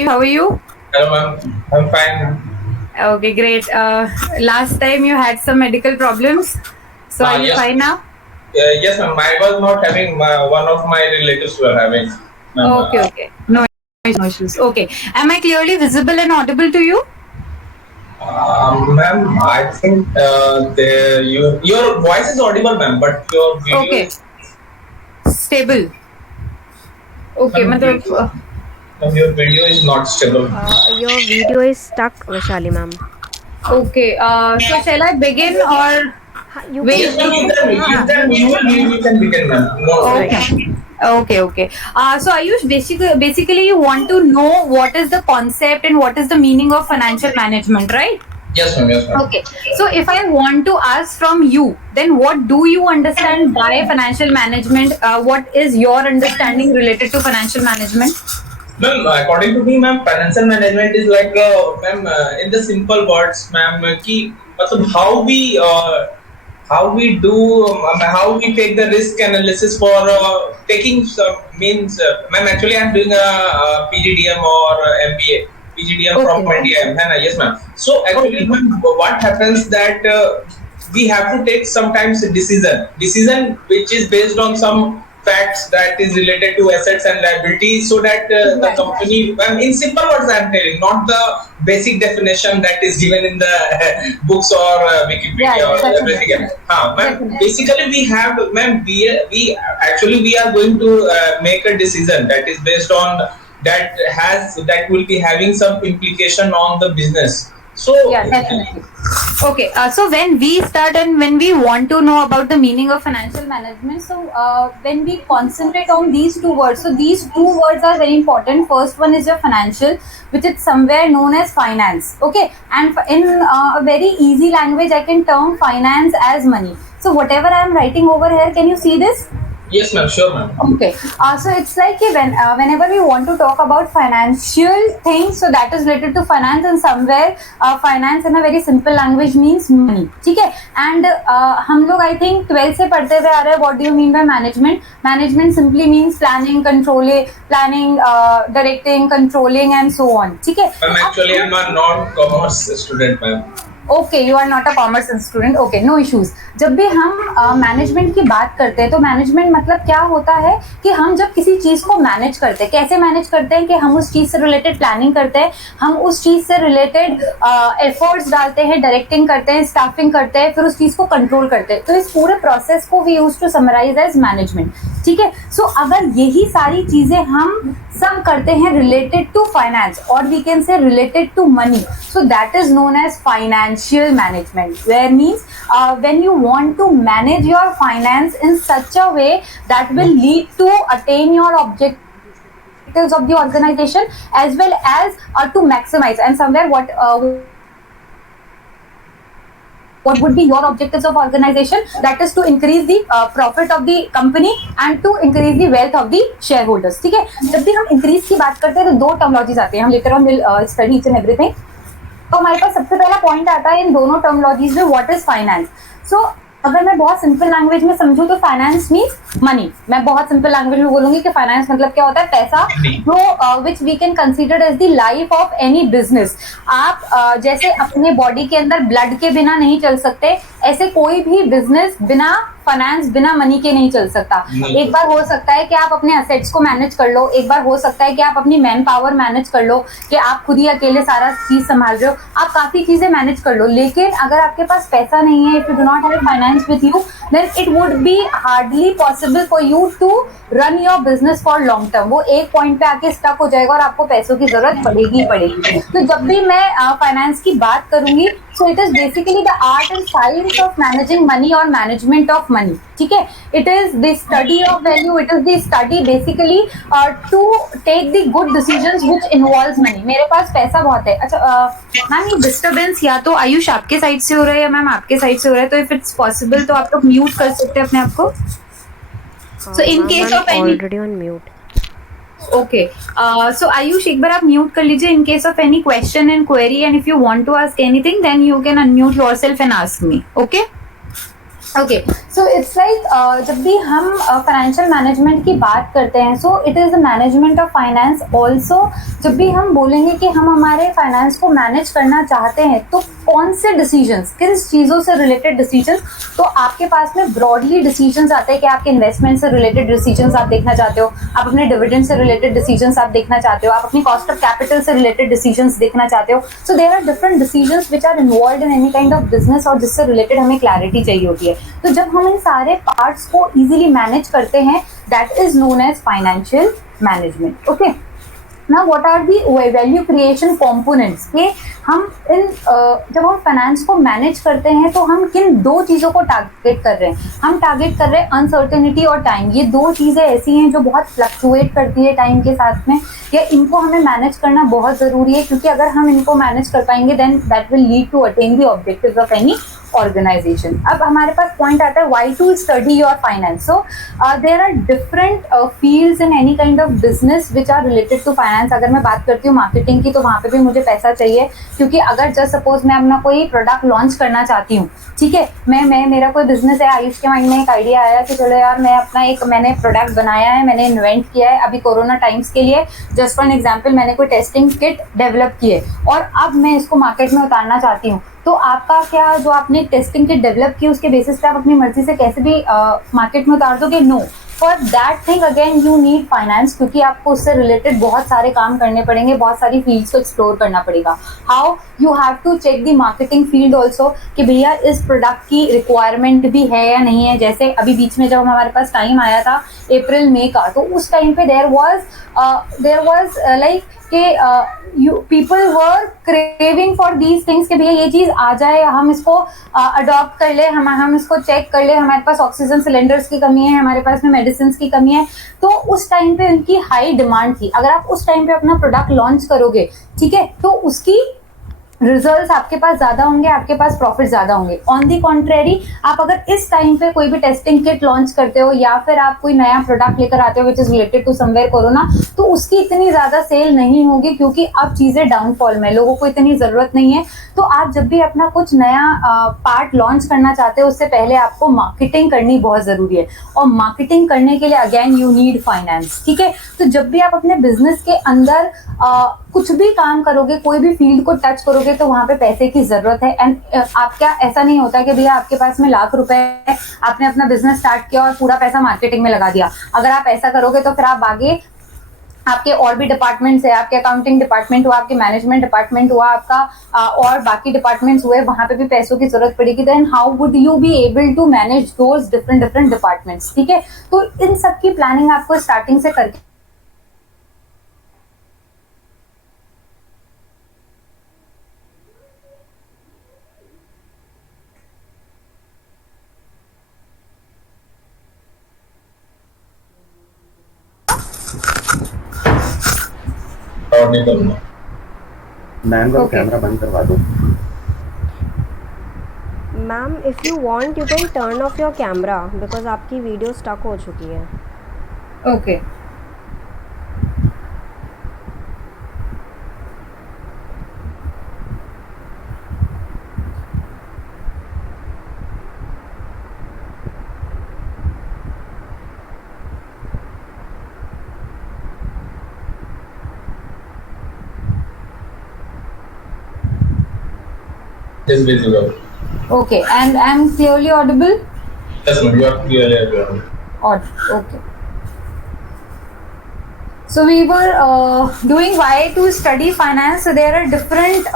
How are you? Hello, ma'am. I'm fine. Okay, great. Last time you had some medical problems. So are you Yes, fine now? yes, ma'am. I was not having one of my relatives were having, ma'am. Okay, okay. No issues. Okay. Am I clearly visible and audible to you? Ma'am, I think your voice is audible, ma'am, but your video Okay. is Stable. Okay, ma'am, matlab, your video is not stable. Your video is stuck, Vaishali ma'am. okay. So shall I begin or You can Yes, wait? ma'am. You can begin, ma'am. No right. worries. Okay. Okay. So Ayush, basically you want to know what is the concept and what is the meaning of financial management, right? Yes, ma'am. Yes, ma'am. Okay. So if I want to ask from you, then what do you understand by financial management? What is your understanding related to financial management? Ma'am, according to me, ma'am, financial management is like, ma'am, in the simple words, ma'am, कि मतलब how we do how we take the risk analysis for taking some means, ma'am, actually I'm doing a PGDM or MBA PGDM from Okay. India, yes, ma'am. So actually, Okay. ma'am, what happens that we have to take sometimes a decision which is based on some facts that is related to assets and liabilities, so that the Right. company, in simple words I'm telling, not the basic definition that is given in the books or Wikipedia Right. or everything Definitely. else. Ma'am, Definitely. basically we have, ma'am, we actually we are going to make a decision that is based on that will be having some implication on the business. So Yeah, definitely. Okay, so when we start and when we want to know about the meaning of financial management, so when we concentrate on these two words, so these two words are very important. First one is your financial, which is somewhere known as finance. Okay, and in a very easy language, I can term finance as money. So whatever I am writing over here, can you see this? yes, ma'am, sure, ma'am. Okay, so it's like whenever we want to talk about financial things, so that is related to finance, and somewhere finance in a very simple language means money. ठीक है? And हम लोग I think 12 से पढ़ते हुए आ रहे हैं. What do you mean by management? Management simply means planning, directing, controlling, and so on. ठीक है? Ma'am, actually I'm a non-commerce student, ma'am. Okay, you are not a commerce student. Okay, no issues. जब भी हम management की बात करते हैं तो मैनेजमेंट मतलब क्या होता है कि हम जब किसी चीज को मैनेज करते हैं, कैसे मैनेज करते हैं कि हम उस चीज से रिलेटेड प्लानिंग करते हैं, हम उस चीज से रिलेटेड एफर्ट्स डालते हैं, डायरेक्टिंग करते हैं, स्टाफिंग करते हैं, फिर उस चीज को कंट्रोल करते हैं. तो इस पूरे प्रोसेस को we use to summarise as management. ठीक है? सो अगर यही सारी चीजें हम सब करते हैं रिलेटेड टू फाइनेंस, और we can say related to money, so that is known as financial management, where means when you want to manage your finance in such a way that will lead to attain your objectives of the organization, as well as to maximize, and somewhere what would be your objectives of organization, that is to increase the profit of the company and to increase the wealth of the shareholders. ठीक है? जब भी हम increase की बात करते हैं तो दो टर्मोलॉजीज आती हैं. हम later on will study each and everything. तो हमारे पास सबसे पहला पॉइंट आता है इन दोनों टर्मोलॉजीज में, व्हाट इज फाइनेंस. सो अगर मैं बहुत सिंपल लैंग्वेज में समझूं तो फाइनेंस मीन्स मनी. मैं बहुत सिंपल लैंग्वेज में बोलूंगी कि फाइनेंस मतलब क्या होता है? पैसा, जो which we can consider as the life of any business. आप जैसे अपने बॉडी के अंदर ब्लड के बिना नहीं चल सकते, ऐसे कोई भी बिजनेस बिना फाइनेंस, बिना मनी के नहीं चल सकता. एक बार हो सकता है कि आप अपने एसेट्स को मैनेज कर लो, एक बार हो सकता है कि आप अपनी मैन पावर मैनेज कर लो, कि आप खुद ही अकेले सारा चीज संभाल रहे हो, आप काफी चीजें मैनेज कर लो. लेकिन अगर आपके पास पैसा नहीं है, if you do not have finance with you, then it would be hardly possible for you to run your business for long term. वो एक पॉइंट पे आके स्टक हो जाएगा और आपको पैसों की जरूरत पड़ेगी. तो जब भी मैं फाइनेंस की बात करूंगी, so it is basically the art and science of managing money or management of money. ठीक है? It is the study of value. It is the study basically to take the good decisions which involves money. मेरे पास पैसा बहुत है. अच्छा ma'am, ये disturbance या तो आयुष आपके साइड से हो रहा है या मैम आपके साइड से हो रहा है, तो इफ इट्स पॉसिबल तो आप लोग म्यूट कर सकते हैं अपने आप को. So in case of any already on mute. Okay. So Ayush, एक बार आप म्यूट कर लीजिए in case of any question and query, and if you want to ask anything, then you can unmute yourself and ask me. Okay? Okay, so it's like जब भी हम financial management की बात करते हैं, so it is the management of finance also. जब भी हम बोलेंगे कि हम हमारे फाइनेंस को मैनेज करना चाहते हैं, तो कौन से डिसीजंस, किस चीज़ों से रिलेटेड डिसीजंस, तो आपके पास में ब्रॉडली डिसीजंस आते हैं कि आपके इन्वेस्टमेंट से रिलेटेड डिसीजंस आप देखना चाहते हो, आप अपने डिविडेंड से रिलेटेड डिसीजंस आप देखना चाहते हो, आप अपनी कॉस्ट ऑफ कैपिटल से रिलेटेड डिसीजंस देखना चाहते हो। So there are different decisions which are involve in any kind of business, और जिससे रिलेटेड हमें क्लैरिटी चाहिए होती है। तो जब हम इन सारे पार्ट्स को इजीली मैनेज करते हैं, that is known as financial management. Okay, now what are the value creation components के हम इन जब हम फाइनेंस को मैनेज करते हैं, तो हम किन दो चीज़ों को टारगेट कर रहे हैं? हम टारगेट कर रहे हैं अनसर्टेनिटी और टाइम। ये दो चीज़ें ऐसी हैं जो बहुत फ्लक्चुएट करती है टाइम के साथ में, या इनको हमें मैनेज करना बहुत ज़रूरी है, क्योंकि अगर हम इनको मैनेज कर पाएंगे then that will lead to attain the objectives of any organization. अब हमारे पास पॉइंट आता है why to study your finance. So there are different fields in any kind of business which are related to finance. अगर मैं बात करती हूँ marketing की, तो वहाँ पे भी मुझे पैसा चाहिए, क्योंकि अगर जस्ट सपोज मैं अपना कोई प्रोडक्ट लॉन्च करना चाहती हूँ, ठीक है, मैं मेरा कोई बिजनेस है, आयुष के माइंड में एक आइडिया आया कि चलो यार मैं अपना मैंने प्रोडक्ट बनाया है, मैंने इन्वेंट किया है अभी कोरोना टाइम्स के लिए, जस्ट फॉर एन एग्जाम्पल मैंने कोई टेस्टिंग किट डेवलप की है और अब मैं इसको मार्केट में उतारना चाहती हूँ। तो आपका क्या, जो आपने टेस्टिंग किट डेवलप की उसके बेसिस पे आप अपनी मर्जी से कैसे भी मार्केट में उतार दोगे? No, for that thing again you need finance, क्योंकि आपको उससे रिलेटेड बहुत सारे काम करने पड़ेंगे, बहुत सारी फील्ड्स को एक्सप्लोर करना पड़ेगा। How you have to check the marketing field also, कि भैया इस प्रोडक्ट की रिक्वायरमेंट भी है या नहीं है। जैसे अभी बीच में जब हमारे पास टाइम आया था अप्रैल मई का, तो उस टाइम पे देयर वाज लाइक कि people were craving for these things, कि भैया ये चीज़ आ जाए, हम इसको अडॉप्ट कर ले, हम इसको चेक कर ले, हमारे पास ऑक्सीजन सिलेंडर्स की कमी है, हमारे पास में मेडिसिन की कमी है। तो उस टाइम पे उनकी हाई डिमांड थी। अगर आप उस टाइम पे अपना प्रोडक्ट लॉन्च करोगे, ठीक है, तो उसकी रिजल्ट्स आपके पास ज्यादा होंगे, आपके पास प्रॉफिट ज्यादा होंगे। ऑन दी कॉन्ट्रेरी, आप अगर इस टाइम पे कोई भी टेस्टिंग किट लॉन्च करते हो, या फिर आप कोई नया प्रोडक्ट लेकर आते हो which is related to somewhere corona, तो उसकी इतनी ज्यादा सेल नहीं होगी, क्योंकि अब चीजें डाउनफॉल में, लोगों को इतनी जरूरत नहीं है। तो आप जब भी अपना कुछ नया पार्ट लॉन्च करना चाहते हो, उससे पहले आपको मार्केटिंग करनी बहुत जरूरी है, और मार्केटिंग करने के लिए अगेन यू नीड फाइनेंस। ठीक है, तो जब भी आप अपने बिजनेस के अंदर कुछ भी काम करोगे, कोई भी फील्ड को टच करोगे, तो वहां पे पैसे की जरूरत है। एंड आप क्या, ऐसा नहीं होता कि भैया आपके पास में लाख रुपए है, आपने अपना बिजनेस स्टार्ट किया और पूरा पैसा मार्केटिंग में लगा दिया। अगर आप ऐसा करोगे तो फिर आप आगे, आपके और भी डिपार्टमेंट्स है, आपके अकाउंटिंग डिपार्टमेंट हुआ, आपके मैनेजमेंट डिपार्टमेंट हुआ, आपका और बाकी डिपार्टमेंट्स हुए, वहां पे भी पैसों की जरूरत पड़ेगी। Then how would you be able to manage those different departments? ठीक है, तो इन सब की प्लानिंग आपको स्टार्टिंग से करके और नहीं करना। मैम का Okay. कैमरा बंद करवा दो। Ma'am if you want you can turn off your camera because आपकी वीडियो स्टक हो चुकी है। Okay Is visible. Okay, and I am clearly Audible? Yes, ma'am, you are clearly available. Okay. So we were doing why to study finance. So there are different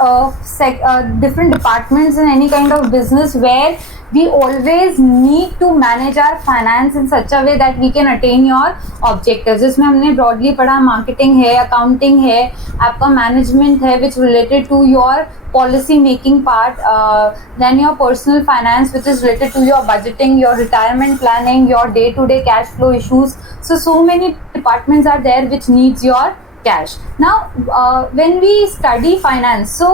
departments in any kind of business where we always need to manage our finance in such a way that we can attain your objectives. जिसमें हमने broadly पढ़ा, marketing है, accounting है, आपका management है which related to your policy making part, then your personal finance which is related to your budgeting, your retirement planning, your day to day cash flow issues. So many departments are there which needs your cash. Now when we study finance, so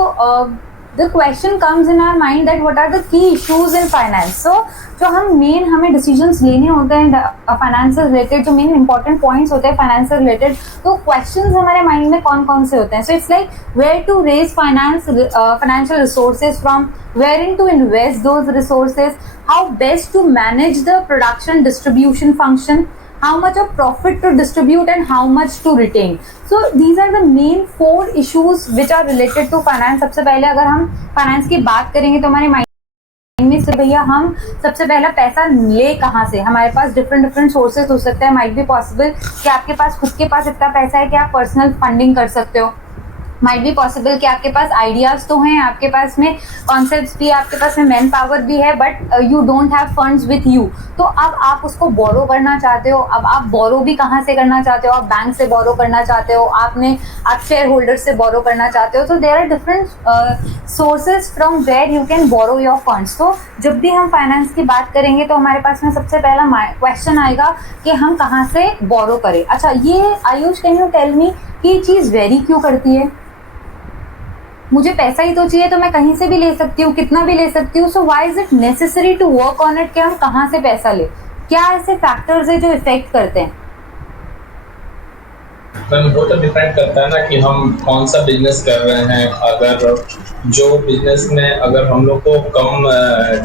the question comes in our mind that what are the key issues in finance. So जो हमें decisions लेने होते हैं finance से related, जो main important points होते हैं finance से रिलेटेड, तो क्वेश्चंस हमारे माइंड में कौन कौन से होते हैं. So it's like where to raise financial resources from, wherein to invest those resources, how best to manage the production distribution function, how much of profit to distribute and how much to retain. So these are the main 4 issues which are related to finance. सबसे पहले अगर हम finance की बात करेंगे तो हमारे mind में से भैया हम सबसे पहला पैसा ले कहाँ से. हमारे पास डिफरेंट सोर्सेज हो सकते हैं. माइट बी पॉसिबल कि आपके पास खुद के पास इतना पैसा है कि आप पर्सनल फंडिंग कर सकते हो. माइट बी पॉसिबल कि आपके पास आइडियाज तो हैं, आपके पास में कॉन्सेप्ट्स भी, आपके पास में मैन पावर भी है, but you don't have funds with you. तो अब आप उसको बोरो करना चाहते हो. अब आप बोरो भी कहाँ से करना चाहते हो? आप बैंक से बोरो करना चाहते हो, आप शेयर होल्डर से बोरो करना चाहते हो. तो there are different sources from where you can borrow your funds. तो जब भी हम फाइनेंस की बात करेंगे तो हमारे पास में सबसे पहला क्वेश्चन आएगा कि हम कहाँ से बोरो करें. अच्छा, ये Ayush, can you tell me कि ये चीज़ वेरी क्यों करती है? मुझे पैसा ही तो चाहिए, तो मैं कहीं से भी ले सकती हूँ, कितना भी ले सकती हूँ. So why is it necessary to work on it कि हम कहाँ से पैसा ले? क्या ऐसे फैक्टर्स है जो इफेक्ट करते हैं? वो तो डिपेंड करता है ना कि हम कौन सा बिजनेस कर रहे हैं. अगर जो बिजनेस में अगर हम लोग को कम,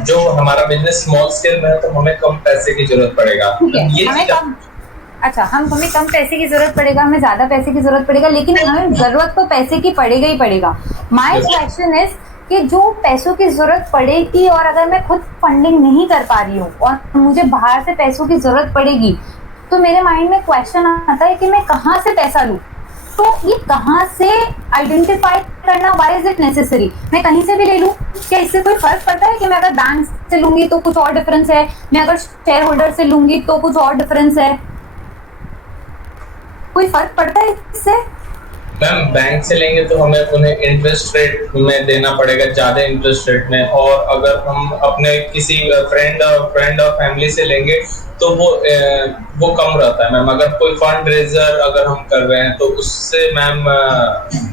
जो हमारा बिजनेस स्मॉल स्केल में है तो हमें कम पैसे की जरूरत पड़ेगा. हमें कम पैसे की जरूरत पड़ेगा, हमें ज्यादा पैसे की जरूरत पड़ेगा, लेकिन हमें जरूरत तो पैसे की पड़ेगा ही पड़ेगा. माय क्वेश्चन इज कि जो पैसों की जरूरत पड़ेगी और अगर मैं खुद फंडिंग नहीं कर पा रही हूँ और मुझे बाहर से पैसों की जरूरत पड़ेगी, तो मेरे माइंड में क्वेश्चन आता है कि मैं कहाँ से पैसा लूँ. तो ये कहाँ से आइडेंटिफाई करना, व्हाई इज इट नेसेसरी? मैं कहीं से भी ले लूँ, क्या इससे कोई फर्क पड़ता है कि मैं अगर बैंक से लूंगी तो कुछ और डिफरेंस है, मैं अगर शेयर होल्डर से लूंगी तो कुछ और डिफरेंस है? कोई फर्क पड़ता है इससे? मैम, बैंक से लेंगे तो हमें उन्हें इंटरेस्ट रेट में देना पड़ेगा, ज्यादा इंटरेस्ट रेट में. और अगर हम अपने किसी फ्रेंड और फैमिली से लेंगे तो वो कम रहता है मैम. अगर कोई फंड रेजर अगर हम कर रहे हैं तो उससे मैम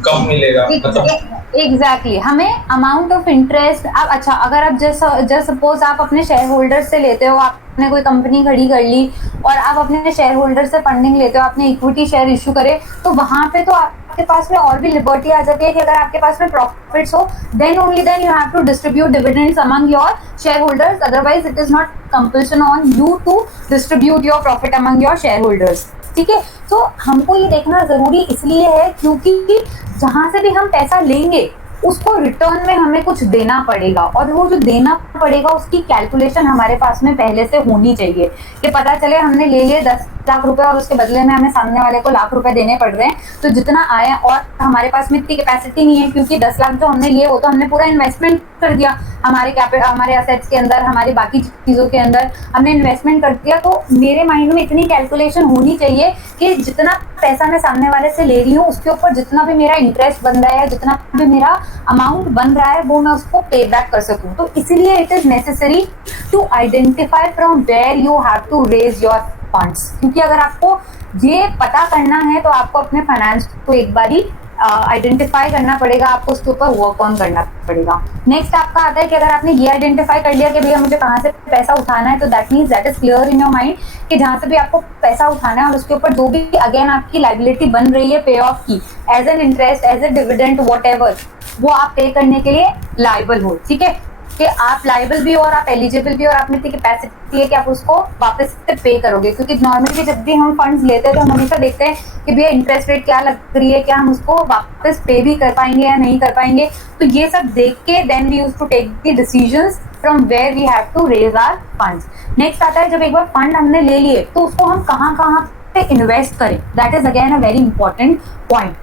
कम मिलेगा. मतलब एग्जैक्टली हमें अमाउंट ऑफ इंटरेस्ट. अब अच्छा, अगर आप जस्ट सपोज आप अपने शेयर होल्डर से लेते हो, आपने कोई कंपनी खड़ी कर ली और आप अपने शेयर होल्डर से फंडिंग लेते हो, आपने इक्विटी शेयर इशू करे, तो वहां पे तो आपके पास में और भी लिबर्टी आ जाती है कि अगर आपके पास में प्रॉफिट्स हो, then only then you have to distribute dividends among your share holders. Otherwise it is not compulsion on you to distribute your profit among your share holders. ठीक है, तो हमको ये देखना जरूरी इसलिए है क्योंकि जहां से भी हम पैसा लेंगे उसको रिटर्न में हमें कुछ देना पड़ेगा, और वो जो देना पड़ेगा उसकी कैलकुलेशन हमारे पास में पहले से होनी चाहिए कि पता चले हमने ले लिए 10 लाख रुपए और उसके बदले में हमें सामने वाले को लाख रुपए देने पड़ रहे हैं. तो जितना आया और हमारे पास में इतनी कैपेसिटी नहीं है, क्योंकि 10 लाख जो हमने लिए वो तो हमने पूरा इन्वेस्टमेंट कर दिया हमारे असेट्स के अंदर, हमारी बाकी चीज़ों के अंदर हमने इन्वेस्टमेंट कर दिया. तो मेरे माइंड में इतनी कैलकुलेशन होनी चाहिए कि जितना पैसा मैं सामने वाले से ले रही हूँ उसके ऊपर जितना भी मेरा इंटरेस्ट बन रहा है, जितना भी मेरा अमाउंट बन रहा है, वो मैं उसको पे बैक कर सकूँ. तो इसीलिए it is necessary to identify from where you have to raise your funds. क्योंकि अगर आपको ये पता करना है तो आपको अपने फाइनेंस को एक बारी आइडेंटिफाई करना पड़ेगा, आपको उसके ऊपर वर्क ऑन करना पड़ेगा. नेक्स्ट आपका आता है कि अगर आपने ये आइडेंटिफाई कर लिया कि भैया मुझे कहाँ से पैसा उठाना है, तो that means that is clear in your mind कि जहाँ से भी आपको पैसा उठाना है और उसके ऊपर जो भी अगेन आपकी लाइबिलिटी बन रही है पे ऑफ की, as an interest, as a dividend, whatever, वो आप पे करने के लिए लाइबल हो. ठीक है, कि आप लाइबल भी हो और आप एलिजिबल भी हो और आप में इतनी कैपेसिटी है कि आप उसको वापस से पे करोगे. क्योंकि नॉर्मली जब भी हम फंड्स लेते हैं तो हम हमेशा देखते हैं कि भैया इंटरेस्ट रेट क्या लग रही है, क्या हम उसको वापस पे भी कर पाएंगे या नहीं कर पाएंगे. तो ये सब देख के then we use to take the decisions from where we have to raise our funds. Next आता है जब एक बार फंड हमने ले लिए तो उसको हम कहाँ कहाँ पे इन्वेस्ट करें. That is again a very important point.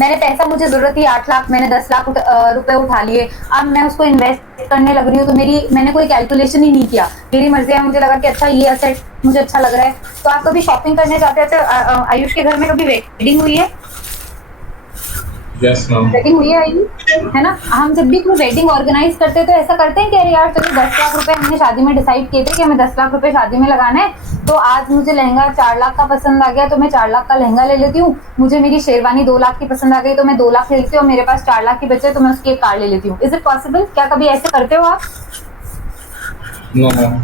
मैंने पैसा, मुझे जरूरत थी 8 लाख, मैंने 10 लाख रुपए उठा लिए, अब मैं उसको इन्वेस्ट करने लग रही हूँ, तो मैंने कोई कैलकुलेशन ही नहीं किया, मेरी मर्जी है, मुझे लगा कि अच्छा ये असेट मुझे अच्छा लग रहा है. तो आप कभी शॉपिंग करने जाते हैं तो आयुष के घर में कभी वेडिंग हुई है? Yes ma'am. वेडिंग हुई है ना। हम जब भी कोई वेडिंग ऑर्गेनाइज करते हैं तो ऐसा करते हैं कि अरे यार चलो 10 लाख रुपए हमने शादी में डिसाइड किए थे कि हमें 10 लाख रुपए शादी में लगाना है, तो आज मुझे लहंगा 4 लाख का पसंद आ गया तो मैं 4 लाख का लहंगा ले लेती हूँ, मुझे मेरी शेरवानी 2 लाख की पसंद आ गई तो मैं 2 लाख ले लेती हूँ, मेरे पास 4 लाख की बचे तो मैं उसकी एक कार ले लेती हूँ। Is it possible? क्या कभी ऐसे करते हो आप? No ma'am.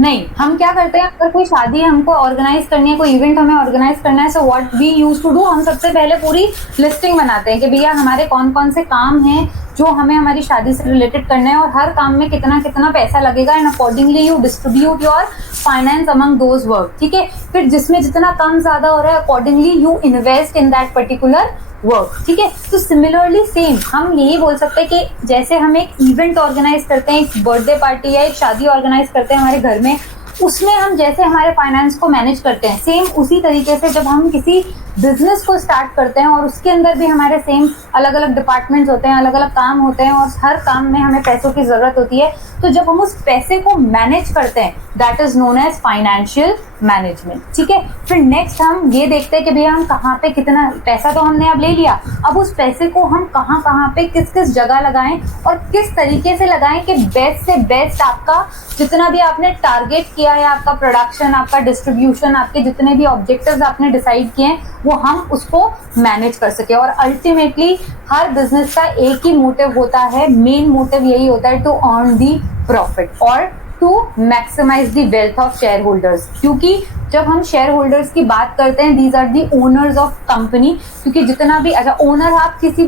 नहीं। हम क्या करते हैं, अगर कोई शादी हमको ऑर्गेनाइज करनी है, कोई इवेंट हमें ऑर्गेनाइज करना है, so what we use to do, हम सबसे पहले पूरी लिस्टिंग बनाते हैं कि भैया हमारे कौन कौन से काम हैं जो हमें हमारी शादी से रिलेटेड करना है और हर काम में कितना कितना पैसा लगेगा, and accordingly you distribute your finance among those work. ठीक है, फिर जिसमें जितना कम ज्यादा हो रहा है accordingly you invest in that particular work. ठीक है, तो सिमिलरली सेम हम यही बोल सकते हैं कि जैसे हम एक इवेंट ऑर्गेनाइज करते हैं, एक बर्थडे पार्टी या एक शादी ऑर्गेनाइज करते हैं हमारे घर में, उसमें हम जैसे हमारे फाइनेंस को मैनेज करते हैं, सेम उसी तरीके से जब हम किसी बिजनेस को स्टार्ट करते हैं और उसके अंदर भी हमारे सेम अलग अलग डिपार्टमेंट्स होते हैं, अलग अलग काम होते हैं और हर काम में हमें पैसों की जरूरत होती है, तो जब हम उस पैसे को मैनेज करते हैं that is known as financial management. ठीक है, फिर नेक्स्ट हम ये देखते हैं कि भैया हम कहाँ पे कितना पैसा तो हमने अब ले लिया, अब उस पैसे को हम कहाँ कहाँ पे किस किस जगह लगाएं और किस तरीके से लगाएं कि बेस्ट से बेस्ट आपका जितना भी आपने टारगेट किया है, आपका प्रोडक्शन, आपका डिस्ट्रीब्यूशन, आपके जितने भी ऑब्जेक्टिव्स आपने डिसाइड किए हैं वो हम उसको मैनेज कर सके। और अल्टीमेटली हर बिजनेस का एक ही मोटिव होता है, मेन मोटिव यही होता है, टू अर्न दी प्रॉफिट और to maximize the wealth of share holders. क्योंकि जब हम शेयर होल्डर्स की बात करते हैं, these are the owners of company. क्योंकि जितना भी अच्छा ओनर, आप किसी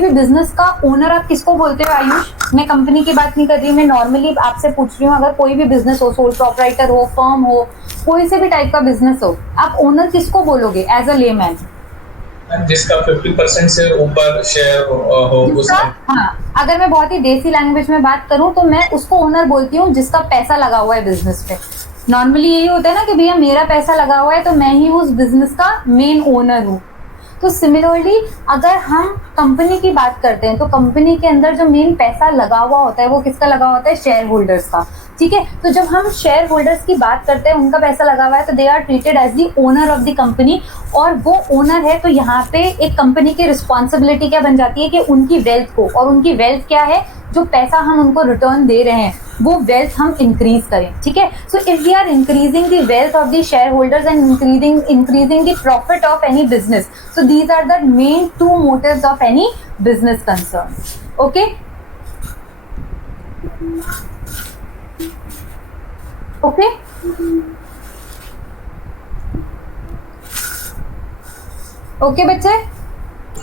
भी बिजनेस का ओनर आप किसको बोलते हो आयुष? मैं कंपनी की बात नहीं कर रही, मैं नॉर्मली आपसे पूछ रही हूँ, अगर कोई भी बिजनेस हो, सोल प्रोप्राइटर हो, फर्म हो, कोई से भी टाइप का बिजनेस हो, आप ओनर किसको बोलोगे एज अ लेमैन? जिसका 50% से ऊपर शेयर हो उसका। हाँ, अगर मैं बहुत ही देसी लैंग्वेज में बात करूं तो मैं उसको ओनर बोलती हूँ जिसका पैसा लगा हुआ है बिजनेस पे। नॉर्मली यही होता है ना कि भैया मेरा पैसा लगा हुआ है तो मैं ही उस बिजनेस का मेन ओनर हूँ। तो सिमिलरली अगर हम कंपनी की बात करते हैं तो कंपनी के अंदर जो मेन पैसा लगा हुआ होता है वो किसका लगा होता है? शेयर होल्डर्स का। ठीक है, तो जब हम शेयर होल्डर्स की बात करते हैं, उनका पैसा लगा हुआ है तो they are treated as the owner of the company, और वो ओनर है तो यहाँ पे एक कंपनी की रिस्पॉन्सिबिलिटी क्या बन जाती है कि उनकी वेल्थ को, और उनकी वेल्थ क्या है, जो पैसा हम उनको रिटर्न दे रहे हैं वो वेल्थ हम इंक्रीज करें। ठीक है, so if we are increasing the wealth of the shareholders and increasing the profit of any business, so these are the main two motives of any business concern. Okay, okay, okay बच्चे?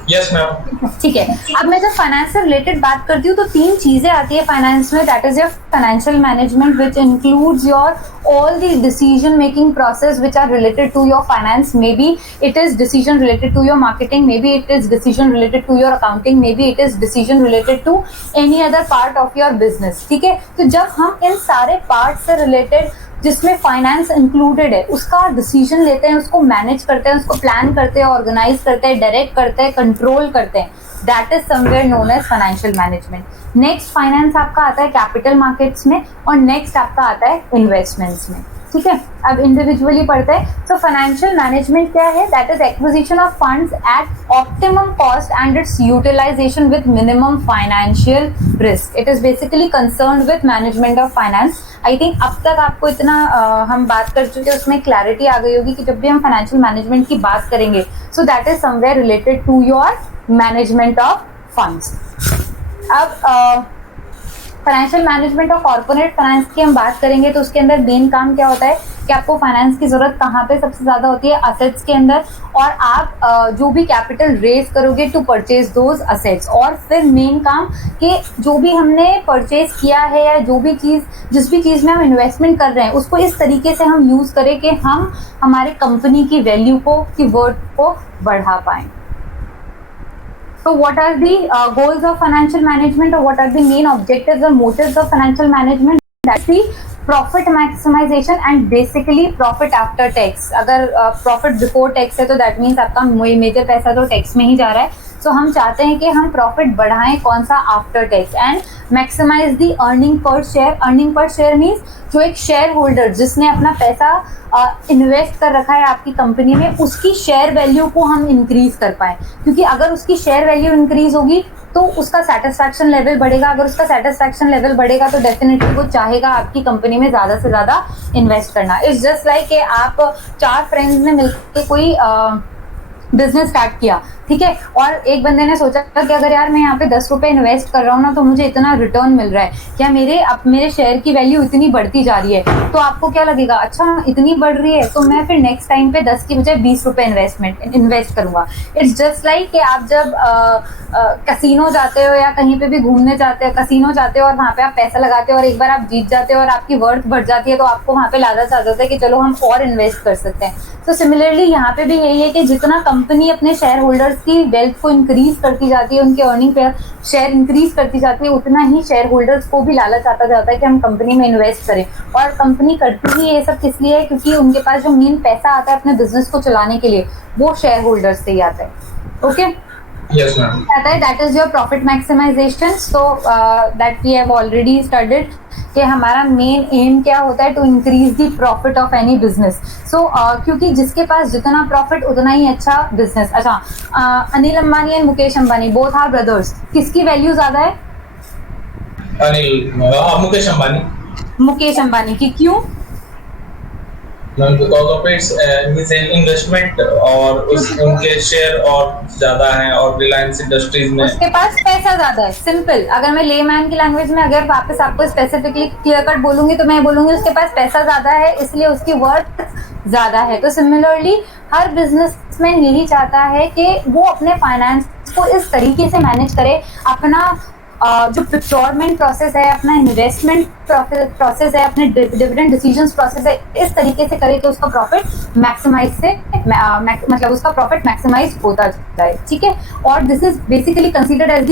Yes ma'am. ठीक है, अब मैं जब finance से related बात करती हूँ तो 3 चीजें आती है फाइनेंस में, that is your financial management which includes your all the decision making process which are related to your finance. Maybe it is decision related to your marketing, maybe it is decision related to your accounting, maybe it is decision related to any other part of your business. ठीक है, तो जब हम इन सारे part से related जिसमें finance included है उसका डिसीजन लेते हैं, उसको मैनेज करते हैं, उसको प्लान करते हैं, ऑर्गेनाइज करते हैं, डायरेक्ट करते हैं, कंट्रोल करते हैं, that is somewhere known as financial management. Next finance आपका आता है कैपिटल मार्केट्स में और नेक्स्ट आपका आता है इन्वेस्टमेंट्स में। ठीक है, अब इंडिविजुअली पढ़ते हैं। सो फाइनेंशियल मैनेजमेंट क्या है? That is acquisition of funds at optimum cost and its utilization with minimum financial risk. It is basically concerned with management of finance. I think अब तक आपको इतना हम बात कर चुके हैं, उसमें क्लैरिटी आ गई होगी कि जब भी हम फाइनेंशियल मैनेजमेंट की बात करेंगे so that is somewhere related to your management of funds. अब फाइनेंशियल मैनेजमेंट और कॉर्पोरेट फाइनेंस की हम बात करेंगे तो उसके अंदर मेन काम क्या होता है कि आपको फाइनेंस की जरूरत कहाँ पे सबसे ज़्यादा होती है? असेट्स के अंदर, और आप जो भी कैपिटल रेज करोगे टू परचेज दोज असेट्स, और फिर मेन काम कि जो भी हमने परचेज किया है या जो भी चीज़ जिस भी चीज़ में हम इन्वेस्टमेंट कर रहे हैं उसको इस तरीके से हम यूज़ करें कि हम हमारे कंपनी की वैल्यू को, की वर्थ को बढ़ा पाएँ। So what are the goals of financial management, or what are the main objectives or motives of financial management? That's the profit maximization and basically profit after tax. अगर profit before tax है तो that means आपका major पैसा तो tax में ही जा रहा है। सो हम चाहते हैं कि हम प्रॉफिट बढ़ाएं कौन सा, after tax, and maximize the earning per share. Earning per share means जो एक शेयर होल्डर जिसने अपना पैसा इन्वेस्ट कर रखा है आपकी कंपनी में, उसकी शेयर वैल्यू को हम इंक्रीज कर पाएं, क्योंकि अगर उसकी शेयर वैल्यू इंक्रीज होगी तो उसका सेटिस्फैक्शन लेवल बढ़ेगा। अगर उसका सेटिस्फैक्शन लेवल बढ़ेगा तो डेफिनेटली वो चाहेगा आपकी कंपनी में ज़्यादा से ज़्यादा इन्वेस्ट करना। इट्स जस्ट लाइक कि आप 4 फ्रेंड्स ने मिलकर कोई बिजनेस स्टार्ट किया, ठीक है, और एक बंदे ने सोचा कि अगर यार मैं यहाँ पे 10 रुपए इन्वेस्ट कर रहा हूँ ना तो मुझे इतना रिटर्न मिल रहा है, क्या मेरे शेयर की वैल्यू इतनी बढ़ती जा रही है, तो आपको क्या लगेगा, अच्छा इतनी बढ़ रही है तो मैं फिर नेक्स्ट टाइम पे 10 की बजाय 20 रुपए इन्वेस्ट करूंगा। इट्स जस्ट लाइक कि आप जब कैसीनो जाते हो या कहीं पे भी घूमने जाते हो, कैसीनो जाते हो और वहाँ पे आप पैसा लगाते हो और एक बार आप जीत जाते हो और आपकी वर्थ बढ़ जाती है, तो आपको वहाँ पे लालच आ जाता है कि चलो हम और इन्वेस्ट कर सकते हैं। तो सिमिलरली यहाँ पे भी यही है कि जितना कंपनी अपने शेयर होल्डर्स की वेल्थ को इंक्रीज करती जाती है, उनके अर्निंग पे शेयर इंक्रीज करती जाती है, उतना ही शेयर होल्डर्स को भी लालच आता जाता है कि हम कंपनी में इन्वेस्ट करें। और कंपनी करती ही ये सब किस लिए है, क्योंकि उनके पास जो मेन पैसा आता है अपने बिजनेस को चलाने के लिए वो शेयर होल्डर्स से ही आता है। Okay, yes ma'am. आता है that is your profit maximisation. So that we have already studied कि हमारा मेन एम क्या होता है, to increase the profit of any business. So क्योंकि जिसके पास जितना प्रॉफिट उतना ही अच्छा बिजनेस। अच्छा, Anil Ambani and Mukesh Ambani both are brothers, किसकी वैल्यू ज्यादा है? मुकेश अंबानी। मुकेश अंबानी की, क्यों? Because of its his investment और उनके शेयर और ज्यादा हैं और रिलायंस इंडस्ट्रीज में उसके पास पैसा ज्यादा है। सिंपल, अगर मैं लेमैन की लैंग्वेज में अगर वापस आपको स्पेसिफिकली क्लियर कट बोलूंगी तो मैं बोलूंगी उसके पास पैसा ज्यादा है इसलिए उसकी वर्थ ज्यादा है। तो सिमिलरली हर बिजनेसमैन यही चाहता है कि वो अपने फाइनेंस को इस तरीके से मैनेज करे, अपना जो प्रोक्योरमेंट प्रोसेस है, अपना इन्वेस्टमेंट प्रोसेस है, अपने डिविडेंड डिसीजंस प्रोसेस है, इस तरीके से करे कि उसका प्रॉफिट मैक्सिमाइज से मतलब उसका प्रॉफिट मैक्सिमाइज होता जाए, ठीक है। और this is basically considered as the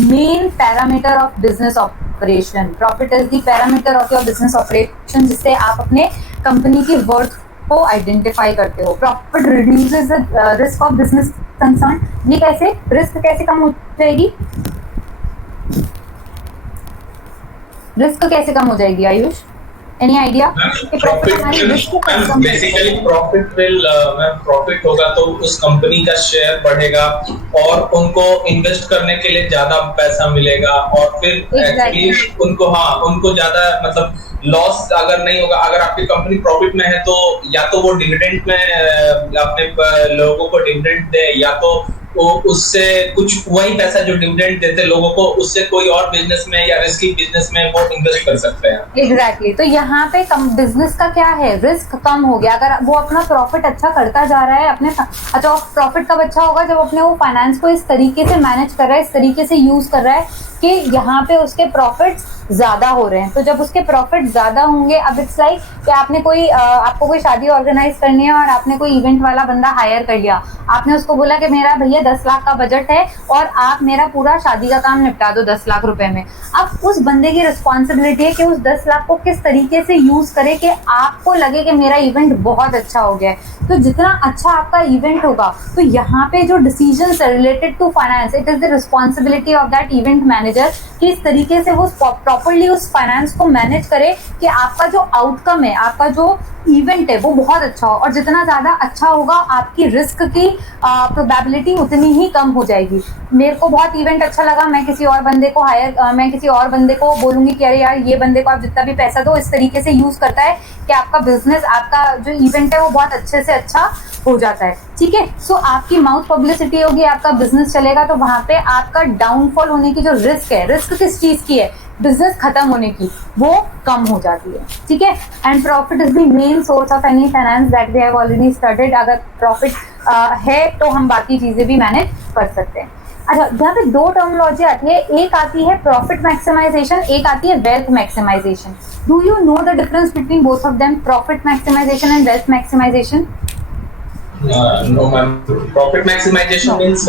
main parameter of business operation. Profit is the parameter of your business operation, जिससे आप अपने कंपनी की वर्थ को आइडेंटिफाई करते हो। Profit reduces the risk of business concern. ये कैसे, रिस्क कैसे कम हो जाएगी? रिस्क कैसे कम हो जाएगी Ayush? Any idea? Basically profit होगा तो उस कंपनी का शेयर बढ़ेगा और उनको इन्वेस्ट करने के लिए ज्यादा पैसा मिलेगा और फिर एक्चुअली उनको ज्यादा मतलब लॉस अगर नहीं होगा। अगर आपकी कंपनी प्रॉफिट में है तो या तो वो डिविडेंड में अपने लोगों को डिविडेंड दे, या तो वो उससे कुछ वही पैसा जो डिविडेंड देते लोगों को उससे कोई और बिजनेस में या रिस्की बिजनेस में वो इन्वेस्ट कर सकते हैं। एग्जैक्टली तो यहाँ पे बिजनेस का क्या है, रिस्क कम हो गया। अगर वो अपना प्रॉफिट अच्छा करता जा रहा है अपने, अच्छा प्रॉफिट कब अच्छा होगा, जब अपने वो फाइनेंस को इस तरीके से मैनेज कर रहा है, इस तरीके से यूज कर रहा है कि यहाँ पे उसके प्रॉफिट्स ज्यादा हो रहे हैं। तो जब उसके प्रॉफिट ज्यादा होंगे, अब इट्स लाइक कि आपने कोई आपको कोई शादी ऑर्गेनाइज करनी है और आपने कोई इवेंट वाला बंदा हायर कर लिया। आपने उसको बोला कि मेरा भैया 10 लाख का बजट है और आप मेरा पूरा शादी का काम निपटा दो 10 लाख रुपए में। अब उस बंदे की रिस्पॉन्सिबिलिटी है कि उस 10 लाख को किस तरीके से यूज करे कि आपको लगे कि मेरा इवेंट बहुत अच्छा हो गया है। तो जितना अच्छा आपका इवेंट होगा तो यहाँ पे जो डिसीजंस है related to finance, it is the responsibility of that event manager कि इस तरीके से वो प्रॉपर्ली उस फाइनेंस को मैनेज करे कि आपका जो आउटकम है, आपका जो इवेंट है वो बहुत अच्छा हो। और जितना ज़्यादा अच्छा होगा आपकी रिस्क की प्रोबेबिलिटी उतनी ही कम हो जाएगी। मेरे को बहुत इवेंट अच्छा लगा, मैं किसी और बंदे को बोलूँगी कि अरे यार ये बंदे को आप जितना भी पैसा दो इस तरीके से यूज़ करता है कि आपका बिजनेस, आपका जो इवेंट है वो बहुत अच्छे से अच्छा हो जाता है, ठीक है। सो आपकी माउथ पब्लिसिटी होगी, आपका बिजनेस चलेगा, तो वहाँ पे आपका डाउनफॉल होने की जो रिस्क है, रिस्क किस चीज़ की है, बिजनेस खत्म होने की, वो कम हो जाती है, ठीक है। And profit is the main source of any finance that we have already studied. अगर प्रॉफिट है तो हम बाकी चीजें भी मैनेज कर सकते हैं। अच्छा, यहाँ पे 2 टर्मिनोलॉजी आती है, एक आती है प्रॉफिट मैक्सिमाइजेशन, एक आती है wealth maximization. Do you know the difference between both of them, profit maximization and wealth maximization? No ma'am, profit maximization means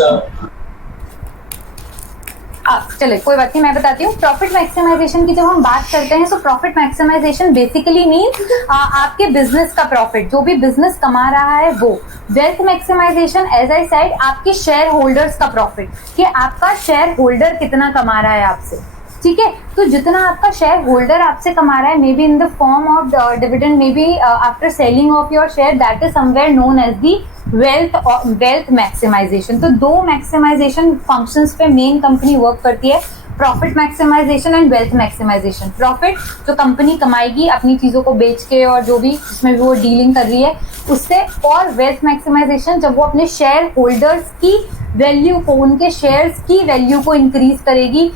चले कोई बात नहीं, मैं बताती हूँ। प्रॉफिट मैक्सिमाइजेशन की जब हम बात करते हैं, तो प्रॉफिट मैक्सिमाइजेशन बेसिकली मीन्स आपके बिजनेस का प्रॉफिट, जो भी बिजनेस कमा रहा है वो। Wealth maximization as I said आपके शेयर होल्डर्स का प्रॉफिट, कि आपका शेयर होल्डर कितना कमा रहा है आपसे, ठीक है। तो जितना आपका शेयर होल्डर आपसे कमा रहा है, may be in the form of dividend, may be after selling of your share, that is somewhere known as the wealth maximization. तो दो मैक्सिमाइजेशन फंक्शंस पे मेन कंपनी वर्क करती है, profit maximization and wealth maximization. Profit जो company कमाएगी अपनी चीजों को बेच के और जो भी जिसमें भी वो डीलिंग कर रही है उससे, और वेल्थ मैक्सिमाइजेशन जब वो अपने शेयर होल्डर्स की वैल्यू को, उनके शेयर्स की वैल्यू को इंक्रीज करेगी,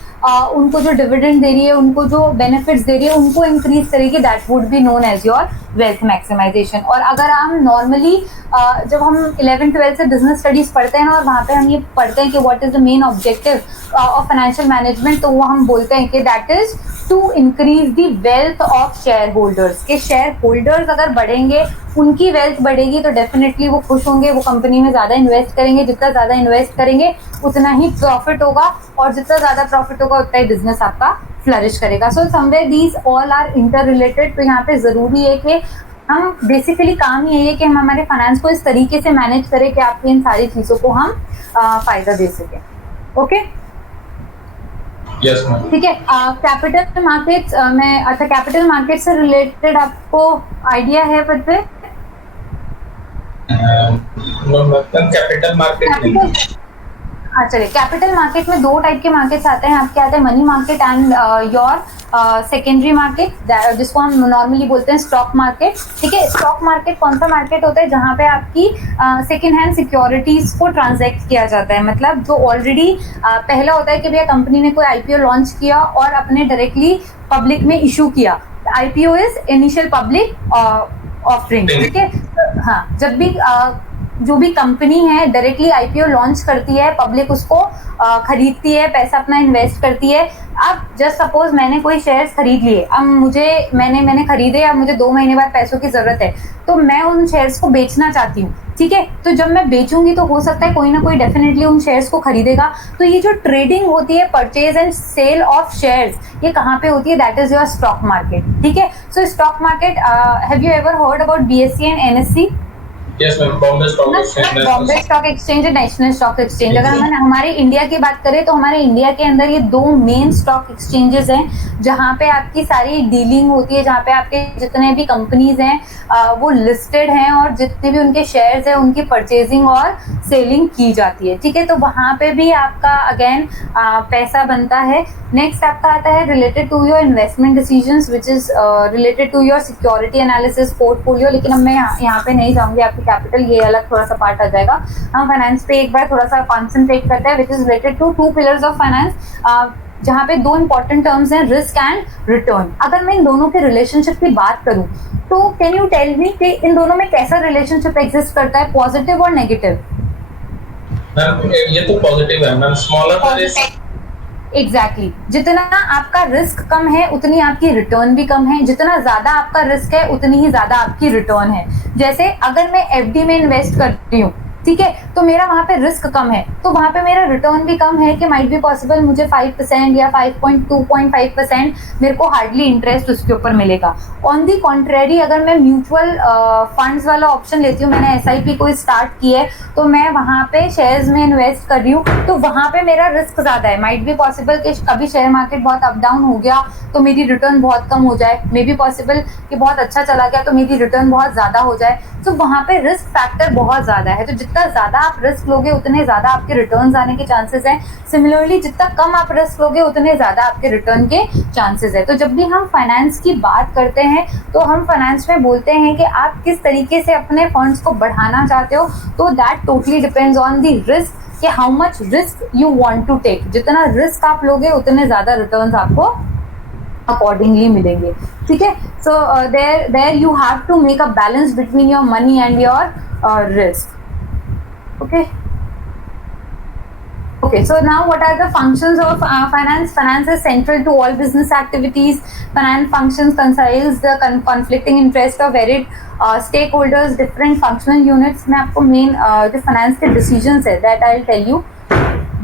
उनको जो डिविडेंड दे रही है, उनको जो बेनिफिट्स दे रही है, उनको इंक्रीज करेगी, that would be known as your wealth maximization. और अगर हम नॉर्मली जब हम 11th-12th से बिजनेस स्टडीज पढ़ते हैं ना, और वहाँ पे हम ये पढ़ते हैं कि what is the main objective of financial management, तो वो हम बोलते हैं कि that is to increase the wealth of share holders. के शेयर होल्डर्स अगर बढ़ेंगे, उनकी वेल्थ बढ़ेगी, तो डेफिनेटली वो खुश होंगे, वो कंपनी में ज़्यादा इन्वेस्ट करेंगे, जितना ज़्यादा इन्वेस्ट करेंगे उतना ही प्रॉफिट होगा, और जितना ज़्यादा प्रॉफिट होगा उतना ही बिजनेस आपका फ्लरिश करेगा। So somewhere these all are interrelated. तो यहाँ पे ज़रूरी है कि हम बेसिकली काम यही है कि हम हमारे फाइनेंस को इस तरीके से मैनेज करें कि आपकी इन सारी चीज़ों को हम फ़ायदा दे सकें। Okay, yes ma'am. ठीक है। कैपिटल मार्केट्स में, अच्छा कैपिटल मार्केट से रिलेटेड आपको आइडिया है पे? कैपिटल मार्केट, चलिए, कैपिटल मार्केट में दो टाइप के मार्केट्स आते हैं आपके। आते हैं money market and your secondary market, जिसको हम नॉर्मली बोलते हैं स्टॉक मार्केट, ठीक है। स्टॉक मार्केट कौन सा मार्केट होता है? जहाँ पे आपकी सेकेंड हैंड सिक्योरिटीज को ट्रांजैक्ट किया जाता है। मतलब जो ऑलरेडी पहला होता है कि भैया कंपनी ने कोई आईपीओ लॉन्च किया और अपने डायरेक्टली पब्लिक में इशू किया। IPO is initial public offering, ठीक है। हाँ, जब भी जो भी कंपनी है डायरेक्टली आईपीओ लॉन्च करती है, पब्लिक उसको खरीदती है, पैसा अपना इन्वेस्ट करती है। अब जस्ट सपोज मैंने कोई शेयर्स खरीद लिए, अब मैंने खरीदे, अब मुझे 2 महीने बाद पैसों की जरूरत है, तो मैं उन शेयर्स को बेचना चाहती हूँ, ठीक है। तो जब मैं बेचूंगी तो हो सकता है कोई ना कोई डेफिनेटली उन शेयर्स को खरीदेगा। तो ये जो ट्रेडिंग होती है, purchase and sale of shares, ये कहाँ पे होती है? That is your stock market, ठीक है। So stock market, have you ever heard about BSE and NSC? Yes ma'am, Bombay stock exchange, Bombay stock exchange, national stock exchange. अगर हम हमारे इंडिया की बात करें तो हमारे इंडिया के अंदर ये 2 मेन स्टॉक एक्सचेंजेस हैं जहाँ पे आपकी सारी डीलिंग होती है, जहाँ पे आपके जितने भी कंपनीज हैं वो लिस्टेड हैं, और जितने भी उनके शेयर्स हैं उनकी परचेजिंग और सेलिंग की जाती है, ठीक है। तो वहाँ पे भी आपका अगेन पैसा बनता है। नेक्स्ट आपका आता है related to your investment decisions, which is related to your security analysis, portfolio. लेकिन अब मैं यहाँ पे नहीं जाऊँगी, आपकी कैपिटल ये अलग थोड़ा सा पार्ट आ जाएगा। हम फाइनेंस पे एक बार थोड़ा सा कॉन्सेंट्रेट करते हैं, which is related to 2 pillars of finance, जहाँ पे 2 इंपॉर्टेंट टर्म्स हैं, रिस्क एंड रिटर्न। अगर मैं इन दोनों के रिलेशनशिप की बात करूं तो कैन यू टेल मी कि इन दोनों में कैसा रिलेशनशिप एग्जिस्ट करता है, पॉजिटिव और नेगेटिव? मैम ये तो पॉजिटिव है मैम। स्मॉलर रिस्क, एग्जैक्टली जितना आपका रिस्क कम है उतनी आपकी रिटर्न भी कम है, जितना ज्यादा आपका रिस्क है उतनी ही ज्यादा आपकी रिटर्न है। जैसे अगर मैं एफडी में इन्वेस्ट कर रही हूँ, ठीक है, तो मेरा वहां पे रिस्क कम है, तो वहां पे मेरा रिटर्न भी कम है कि माइट बी पॉसिबल मुझे 5% या 5.2.5% मेरे को हार्डली इंटरेस्ट उसके ऊपर मिलेगा। ऑन दी कॉन्ट्रेरी, अगर मैं म्यूचुअल फंड्स वाला ऑप्शन लेती हूँ, मैंने एसआईपी कोई स्टार्ट की है, तो मैं वहां पे शेयर्स में इन्वेस्ट कर रही हूँ, तो वहां पे मेरा रिस्क ज्यादा है। माइट बी पॉसिबल कि कभी शेयर मार्केट बहुत अप डाउन हो गया तो मेरी रिटर्न बहुत कम हो जाए, मे बी पॉसिबल कि बहुत अच्छा चला गया तो मेरी रिटर्न बहुत ज्यादा हो जाए। तो वहां पे रिस्क फैक्टर बहुत ज्यादा है। तो जितना ज्यादा आप रिस्क लोगे उतने ज्यादा आपके रिटर्न्स आने के चांसेस हैं। सिमिलरली जितना कम आप रिस्क लोगे उतने ज्यादा आपके रिटर्न के चांसेस है। तो जब भी हम फाइनेंस की बात करते हैं तो हम फाइनेंस में बोलते हैं कि आप किस तरीके से अपने फंड्स को बढ़ाना चाहते हो, तो that totally depends on the risk कि how much risk you want to take. जितना रिस्क आप लोगे उतने ज्यादा रिटर्न्स आपको अकॉर्डिंगली मिलेंगे, ठीक है। So there you have to make a balance between your money and your risk. Okay, so now what are the functions of finance? Finance is central to all business activities. Finance functions conceals the conflicting interest of varied stakeholders, different functional units. मैं आपको main जो finance के decisions है that I'll tell you.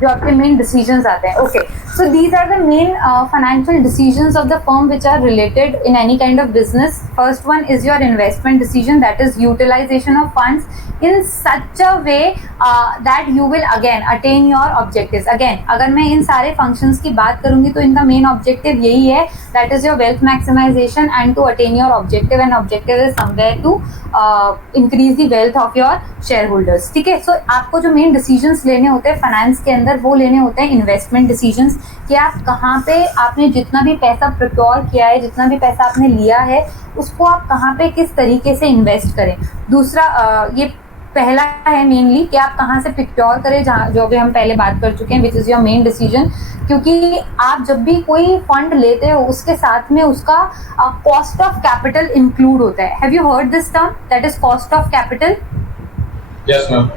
जो आपके main decisions आते हैं. Okay, so these are the main financial decisions of the firm which are related in any kind of business. First one is your investment decision, that is utilization of funds in such a way that you will again attain your objectives. Again, अगर मैं इन सारे functions की बात करूंगी तो इनका main objective यही है, that is your wealth maximization and to attain your objective, and objective is somewhere to increase the wealth of your shareholders. ठीक है, so आपको जो main decisions लेने होते हैं finance के अंदर वो लेने होते हैं investment decisions, कि आप कहाँ पे आपने जितना भी पैसा procure किया है, जितना भी पैसा आपने लिया है उसको आप कहाँ पे किस तरीके से इन्वेस्ट करें. दूसरा ये पहला है मेनली कि आप कहाँ से प्रोक्योर करें, जहाँ जो भी हम पहले बात कर चुके हैं, which is your main decision. क्योंकि आप जब भी कोई फंड लेते हो उसके साथ में उसका कॉस्ट ऑफ कैपिटल इंक्लूड होता है. Have you heard this term, that is cost of capital? Yes ma'am.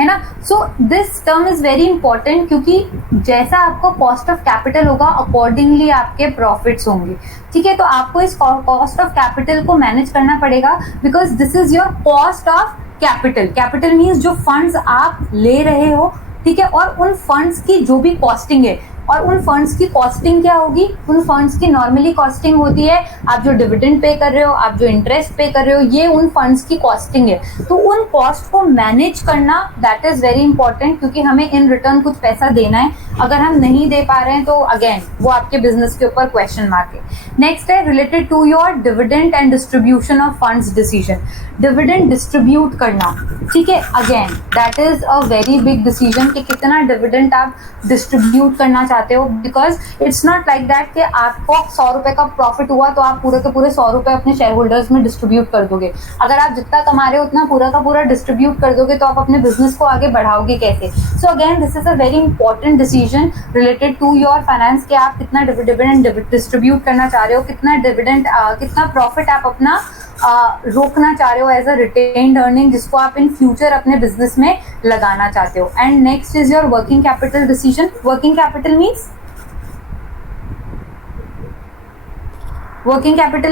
है ना. So this term is very important, क्योंकि जैसा आपको कॉस्ट ऑफ कैपिटल होगा अकॉर्डिंगली आपके प्रॉफिट्स होंगे. ठीक है, तो आपको इस कॉस्ट ऑफ कैपिटल को मैनेज करना पड़ेगा, because this is your cost of capital. Capital means जो फंड्स आप ले रहे हो, ठीक है, और उन फंड्स की जो भी कॉस्टिंग है. और उन फंड्स की कॉस्टिंग क्या होगी? उन फंड्स की नॉर्मली कॉस्टिंग होती है आप जो डिविडेंड पे कर रहे हो, आप जो इंटरेस्ट पे कर रहे हो, ये उन फंड्स की कॉस्टिंग है. तो उन कॉस्ट को मैनेज करना दैट इज वेरी इंपॉर्टेंट, क्योंकि हमें इन रिटर्न कुछ पैसा देना है. अगर हम नहीं दे पा रहे हैं तो अगेन वो आपके बिजनेस के ऊपर क्वेश्चन मार्क है. नेक्स्ट है related to your dividend and distribution of funds decision. Dividend distribute करना, ठीक है, again that is a very big decision कि कितना डिविडेंड आप डिस्ट्रीब्यूट करना चाहते हो. Because it's not like that कि आपको 100 रुपए का प्रॉफिट हुआ तो आप पूरे के पूरे 100 रुपए अपने शेयर होल्डर्स में डिस्ट्रीब्यूट कर दोगे. अगर आप जितना कमा रहे हो उतना पूरा का पूरा डिस्ट्रीब्यूट कर दोगे तो आप अपने बिजनेस को आगे बढ़ाओगे कैसे? So again this is a very important decision related to your finance कि आप कितना डिविडेंड डिस्ट्रीब्यूट करना चाह रहे हो, कितना डिविडेंड कितना प्रॉफिट आप अपना रोकना चाह रहे हो एज अ रिटेन्ड अर्निंग, जिसको आप इन फ्यूचर अपने बिजनेस में लगाना चाहते हो. And next is your working capital decision. Working capital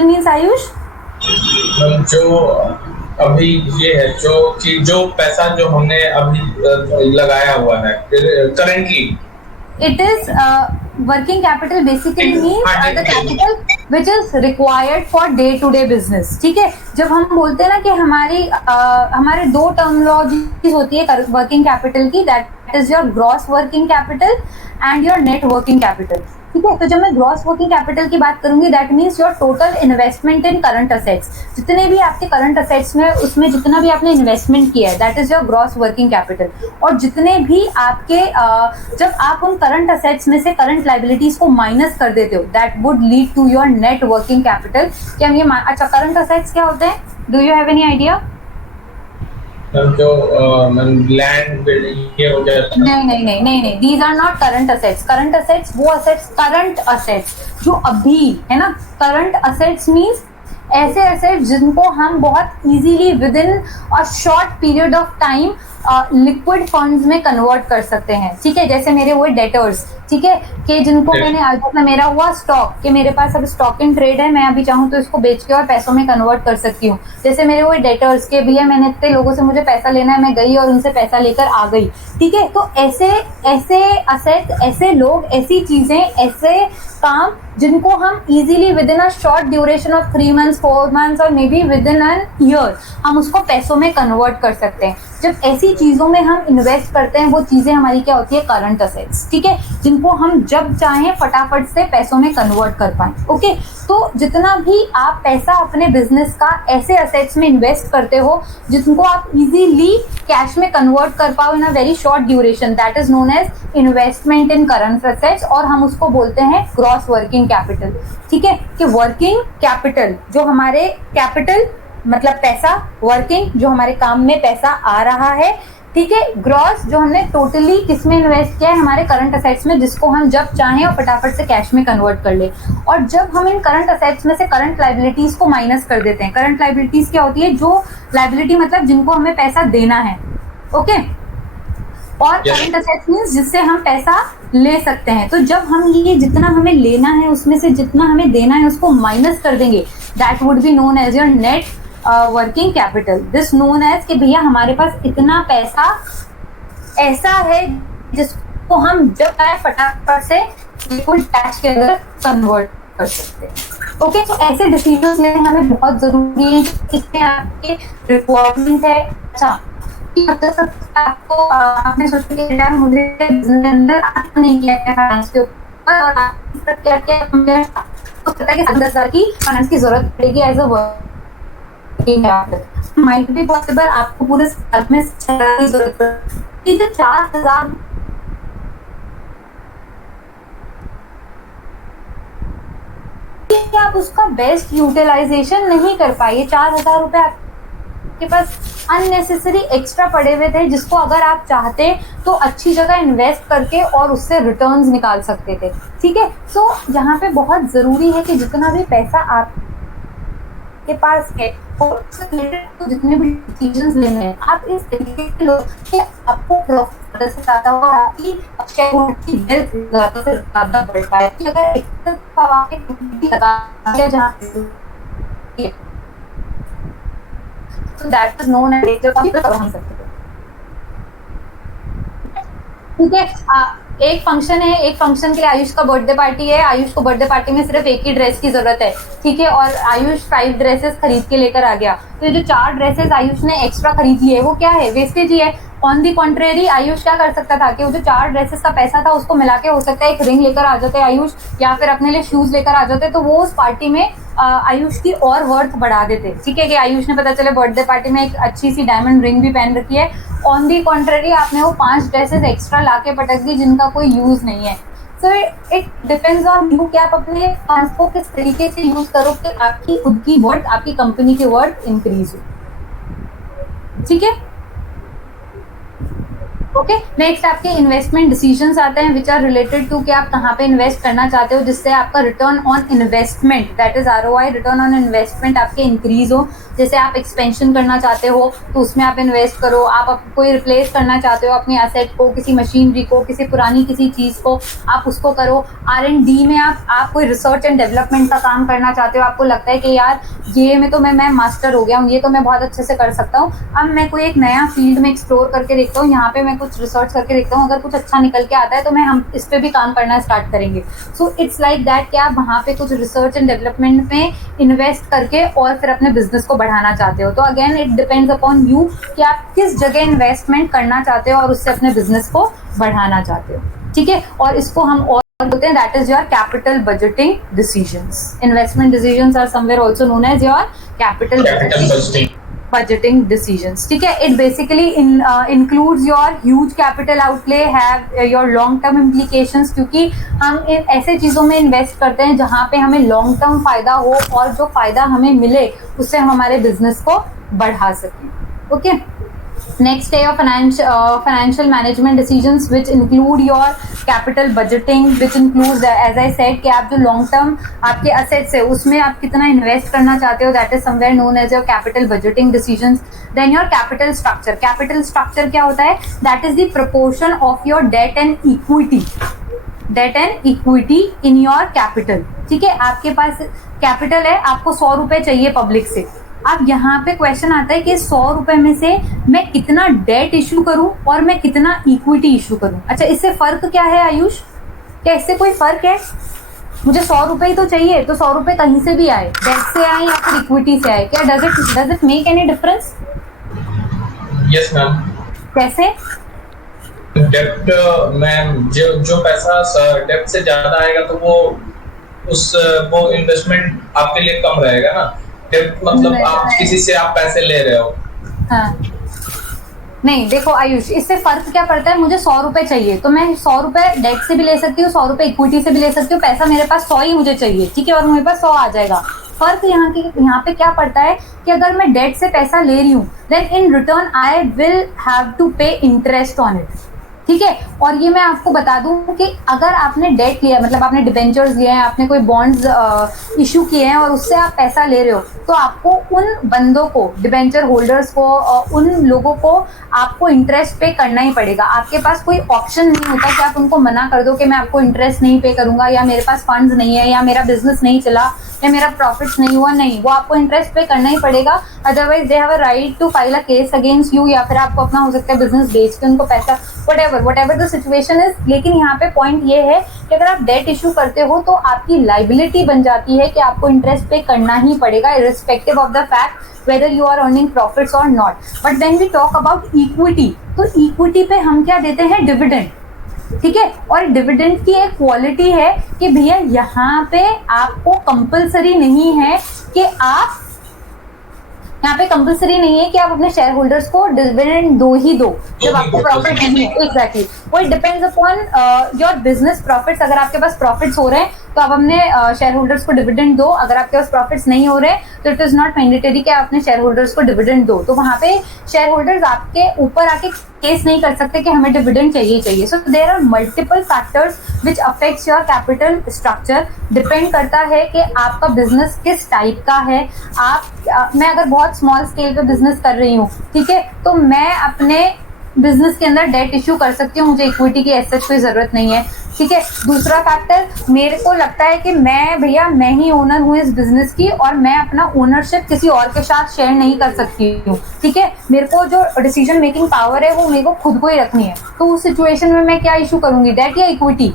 means Ayush जो अभी ये है जो पैसा जो हमने अभी लगाया हुआ है currently, it is working capital basically means the capital which is required for day to day business. ठीक है, जब हम बोलते हैं ना कि हमारे दो टर्मिनोलॉजीज होती है वर्किंग कैपिटल की, that is your gross working capital and your net working capital. ठीक है, तो जब मैं ग्रॉस वर्किंग कैपिटल की बात करूंगी that means your total investment in current assets. जितने भी आपके करंट असेट्स में उसमें जितना भी आपने इन्वेस्टमेंट किया है that is your gross working capital. और जितने भी आपके जब आप उन करंट असेट्स में से करंट लाइबिलिटीज को माइनस कर देते हो that would lead to your net working capital. कि हम ये अच्छा, करंट असेट्स क्या होते हैं? Do you have any idea? जो लैंड ये हो गया. नहीं, these are not current assets. Current assets वो करंट असेट्स जो अभी है ना. करंट असेट्स मीन्स ऐसे असेट्स जिनको हम बहुत easily within a short period of time liquid funds में कन्वर्ट कर सकते हैं. ठीक है, जैसे मेरे वो डेटर्स, ठीक है, कि जिनको मैंने आज मतलब मेरा हुआ स्टॉक कि मेरे पास अब स्टॉक इन ट्रेड है, मैं अभी चाहूँ तो इसको बेच के और पैसों में कन्वर्ट कर सकती हूँ. जैसे मेरे वो डेटर्स के भैया मैंने इतने लोगों से मुझे पैसा लेना है, मैं गई और उनसे पैसा लेकर आ गई. ठीक है, तो ऐसे असेट्स, ऐसे लोग, ऐसी चीजें, ऐसे काम जिनको हम easily within a short duration of 3 months 4 months और may be with in an year हम उसको पैसों में कन्वर्ट कर सकते हैं. जब ऐसी चीजों में हम इन्वेस्ट करते हैं वो चीजें हमारी क्या होती है? Current assets. ठीक है, जिनको हम जब चाहें फटाफट से पैसों में कन्वर्ट कर पाए. ओके, तो जितना भी आप पैसा अपने बिजनेस का ऐसे असेट्स में इन्वेस्ट करते हो जिनको आप इजीली कैश में कन्वर्ट कर पाओ in a very short duration, that is known as investment in current assets, और हम उसको बोलते हैं ग्रॉस वर्किंग कैपिटल. ठीक है, कि वर्किंग कैपिटल जो हमारे कैपिटल मतलब पैसा, वर्किंग जो हमारे काम में पैसा आ रहा है, ठीक है, ग्रॉस जो हमने टोटली किसमें इन्वेस्ट किया है? हमारे करंट असेट्स में, जिसको हम जब चाहें और फटाफट से कैश में कन्वर्ट कर ले. और जब हम इन करंट असेट्स में से करंट लाइबिलिटीज को माइनस कर देते हैं. करंट लाइबिलिटीज क्या होती है? जो लाइबिलिटी मतलब जिनको हमें पैसा देना है. ओके, और करंट असेट्स मींस जिससे हम पैसा ले सकते हैं. तो जब हम ये जितना हमें लेना है उसमें से जितना हमें देना है उसको माइनस कर देंगे, that would be known as your net working capital. This known as कि भैया हमारे पास इतना पैसा ऐसा है तो हम जब आए फटाफट से बिल्कुल टैक्स के अंदर कन्वर्ट कर सकते हैं। ओके, तो ऐसे डिसीजन लेने हमें बहुत जरूरी है। इसमें आपके रिक्वायरमेंट है, अच्छा कि मतलब आपको आपने सोचा कि यार मुझे बिजनेस के अंदर आना नहीं किया है फाइनेंस के ऊपर, और आपको क्या क्या तो पता है कि 10,000 की फाइनेंस की जरूरत पड़ेगी as a working capital. Might be possible आपको पूरे साल में 6,000 की जरूरत पड़ेगी, 4,000 आप उसका बेस्ट यूटिलाइजेशन नहीं कर पाए। 4,000 रुपए आपके पास अननेसेसरी एक्स्ट्रा पड़े हुए थे, जिसको अगर आप चाहते तो अच्छी जगह इन्वेस्ट करके और उससे रिटर्न्स निकाल सकते थे। ठीक है, सो यहाँ पे बहुत जरूरी है कि जितना भी पैसा आपके पास है और उससे रिलेटेड तो जितने भी डिसीजंस लेने हैं, आप इस तरीके से लो कि आपको प्रॉफिट से ज्यादा हो, आपकी शेयर की वेल्थ ज्यादा से ज्यादा बढ़ पाए। अगर एक्सेल का वाकई लगा दिया जहाँ तो दैट इज नोन एज हम सकते हैं। ठीक है, एक फंक्शन है, एक फंक्शन के लिए आयुष का बर्थडे पार्टी है। आयुष को बर्थडे पार्टी में सिर्फ एक ही ड्रेस की जरूरत है, ठीक है, और आयुष 5 ड्रेसेस खरीद के लेकर आ गया। तो ये जो 4 ड्रेसेस आयुष ने एक्स्ट्रा खरीद लिए वो क्या है, वेस्टेज ही है। ऑन दी कॉन्ट्रेरी आयुष क्या कर सकता था कि वो जो 4 ड्रेसेस का पैसा था उसको मिला के हो सकता है एक रिंग लेकर आ जाते आयुष, या फिर अपने लिए शूज लेकर आ जाते, तो वो उस पार्टी में आयुष की और वर्थ बढ़ा देते। ठीक है, कि आयुष ने पता चले बर्थडे पार्टी में एक अच्छी सी डायमंड रिंग भी पहन रखी है। ऑन दी कॉन्ट्रेरी आपने वो 5 ड्रेसेस एक्स्ट्रा लाके पटक दी जिनका कोई यूज नहीं है। So it depends on you कि आप अपने फंड्स को किस तरीके से यूज करो कि आपकी खुद की वर्थ, आपकी कंपनी की वर्थ इंक्रीज हो। ठीक है, ओके, नेक्स्ट आपके इन्वेस्टमेंट डिसीजंस आते हैं विच आर रिलेटेड टू कि आप कहाँ पे इन्वेस्ट करना चाहते हो जिससे आपका return on investment, that is ROI, return on investment आपके इंक्रीज हो। जैसे आप एक्सपेंशन करना चाहते हो तो उसमें आप इन्वेस्ट करो। आप कोई रिप्लेस करना चाहते हो अपनी एसेट को, किसी मशीनरी को, किसी पुरानी किसी चीज़ को, आप उसको करो। R&D में आप कोई रिसर्च एंड डेवलपमेंट का काम करना चाहते हो, आपको लगता है कि यार ये में तो मैं मास्टर हो गया हूँ, ये तो मैं बहुत अच्छे से कर सकता हूँ, अब मैं कोई एक नया फील्ड में एक्सप्लोर करके देखता हूँ, यहाँ पे मैं कुछ रिसर्च करके देखता हूँ, अगर कुछ अच्छा निकल के आता है तो हम इस पे भी काम करना स्टार्ट करेंगे। सो इट्स लाइक दैट कि आप वहाँ पे कुछ रिसर्च एंड डेवलपमेंट में इन्वेस्ट करके और फिर अपने बिजनेस को बढ़ाना चाहते हो। तो again it depends upon you कि आप किस जगह इन्वेस्टमेंट करना चाहते हो और उससे अपने बिजनेस को बढ़ाना चाहते हो। ठीक है, और इसको हम और बोलते हैं that is your capital budgeting decisions. Investment decisions are somewhere also known as your capital budgeting decisions. ठीक है, it basically includes your huge capital outlay, have your long term implications, क्योंकि हम ऐसे चीज़ों में इन्वेस्ट करते हैं जहाँ पे हमें लॉन्ग टर्म फायदा हो और जो फायदा हमें मिले उससे हम हमारे बिजनेस को बढ़ा सकें। ओके, नेक्स्ट है your financial management decisions which include your capital budgeting, which includes as I said कि आप जो लॉन्ग टर्म आपके assets है उसमें आप कितना इन्वेस्ट करना चाहते हो, that is somewhere known as your capital budgeting decisions. Then your capital structure. Capital structure क्या होता है? That is the proportion of your debt and equity. Debt and equity in your capital. ठीक है, आपके पास capital है, आपको 100 रुपए चाहिए पब्लिक से। अब यहाँ पे क्वेश्चन आता है कि 100 रुपए में से मैं कितना डेट इशू करूं और मैं कितना इक्विटी इशू करूं। अच्छा, इससे फर्क क्या है आयुष, क्या इससे कोई फर्क है? मुझे 100 रुपए ही तो चाहिए, तो 100 रुपए कहीं से भी आए, डेट से आए या फिर इक्विटी से आए, क्या does it make any difference? Yes ma'am. कैसे? डेप्ट में जो पैसा डेप्ट से ज्यादा आएगा तो वो इन्वेस्टमेंट आपके लिए कम रहेगा ना। डेप्ट मतलब आप किसी से आप पैसे ले रहे हो। हाँ, नहीं देखो आयुष, इससे फर्क क्या पड़ता है? मुझे 100 रुपए चाहिए तो मैं 100 रुपए डेट से भी ले सकती हूँ, 100 रुपए इक्विटी से भी ले सकती हूँ, पैसा मेरे पास 100 ही मुझे चाहिए, ठीक है, और मेरे पास 100 आ जाएगा। फर्क यहाँ पे क्या पड़ता है कि अगर मैं डेट से पैसा ले रही हूँ then in return I will have to pay interest on it. ठीक है, और ये मैं आपको बता दूं कि अगर आपने डेट लिया, मतलब आपने डिबेंचर्स लिए हैं, आपने कोई बॉन्ड्स इशू किए हैं और उससे आप पैसा ले रहे हो, तो आपको उन बंदों को, डिबेंचर होल्डर्स को, उन लोगों को आपको इंटरेस्ट पे करना ही पड़ेगा। आपके पास कोई ऑप्शन नहीं होता कि आप उनको मना कर दो कि मैं आपको इंटरेस्ट नहीं पे करूंगा, या मेरे पास फंड्स नहीं है, या मेरा बिजनेस नहीं चला, या मेरा प्रॉफिट्स नहीं हुआ। नहीं, वो आपको इंटरेस्ट पे करना ही पड़ेगा, otherwise they have a right to file a case against you, या फिर आपको अपना हो सकता है बिजनेस बेच के उनको पैसा, whatever the सिचुएशन इज, लेकिन यहाँ पे पॉइंट ये है कि अगर आप डेट इशू करते हो तो आपकी लाइबिलिटी बन जाती है कि आपको इंटरेस्ट पे करना ही पड़ेगा irrespective of the fact whether you are earning profits or not. But when we talk about equity, तो इक्विटी पे हम क्या देते हैं, डिविडेंड, ठीक है। और डिविडेंड की एक क्वालिटी है कि भैया यहाँ पे आपको कंपलसरी नहीं है कि आप, यहाँ पे कंपलसरी नहीं है कि आप अपने शेयर होल्डर्स को डिविडेंड दो ही दो जब आपको प्रॉफिट नहीं है। एग्जैक्टली, वो it depends upon your business profits. अगर आपके पास प्रॉफिट्स हो रहे हैं तो आप अपने शेयर होल्डर्स को डिविडेंड दो, अगर आपके पास प्रॉफिट्स नहीं हो रहे तो इट इज नॉट मैंडेटरी कि आप अपने शेयर होल्डर्स को डिविडेंड दो। तो वहां पे शेयर होल्डर्स आपके ऊपर आके केस नहीं कर सकते कि हमें डिविडेंड चाहिए। So there are multiple factors which affects your capital structure. Depend करता है कि आपका बिजनेस किस टाइप का है। मैं अगर बहुत स्मॉल स्केल पे बिजनेस कर रही हूँ, ठीक है, तो मैं अपने बिजनेस के अंदर डेट इश्यू कर सकती हूँ, मुझे इक्विटी की ऐसे कोई जरूरत नहीं है, ठीक है। दूसरा फैक्टर, मेरे को लगता है कि मैं ही ओनर हूँ इस बिजनेस की और मैं अपना ओनरशिप किसी और के साथ शेयर नहीं कर सकती हूँ, ठीक है। मेरे को जो डिसीजन मेकिंग पावर है वो मेरे को खुद को ही रखनी है। तो उस सिचुएशन में मैं क्या इशू करूंगी, डेट या इक्विटी?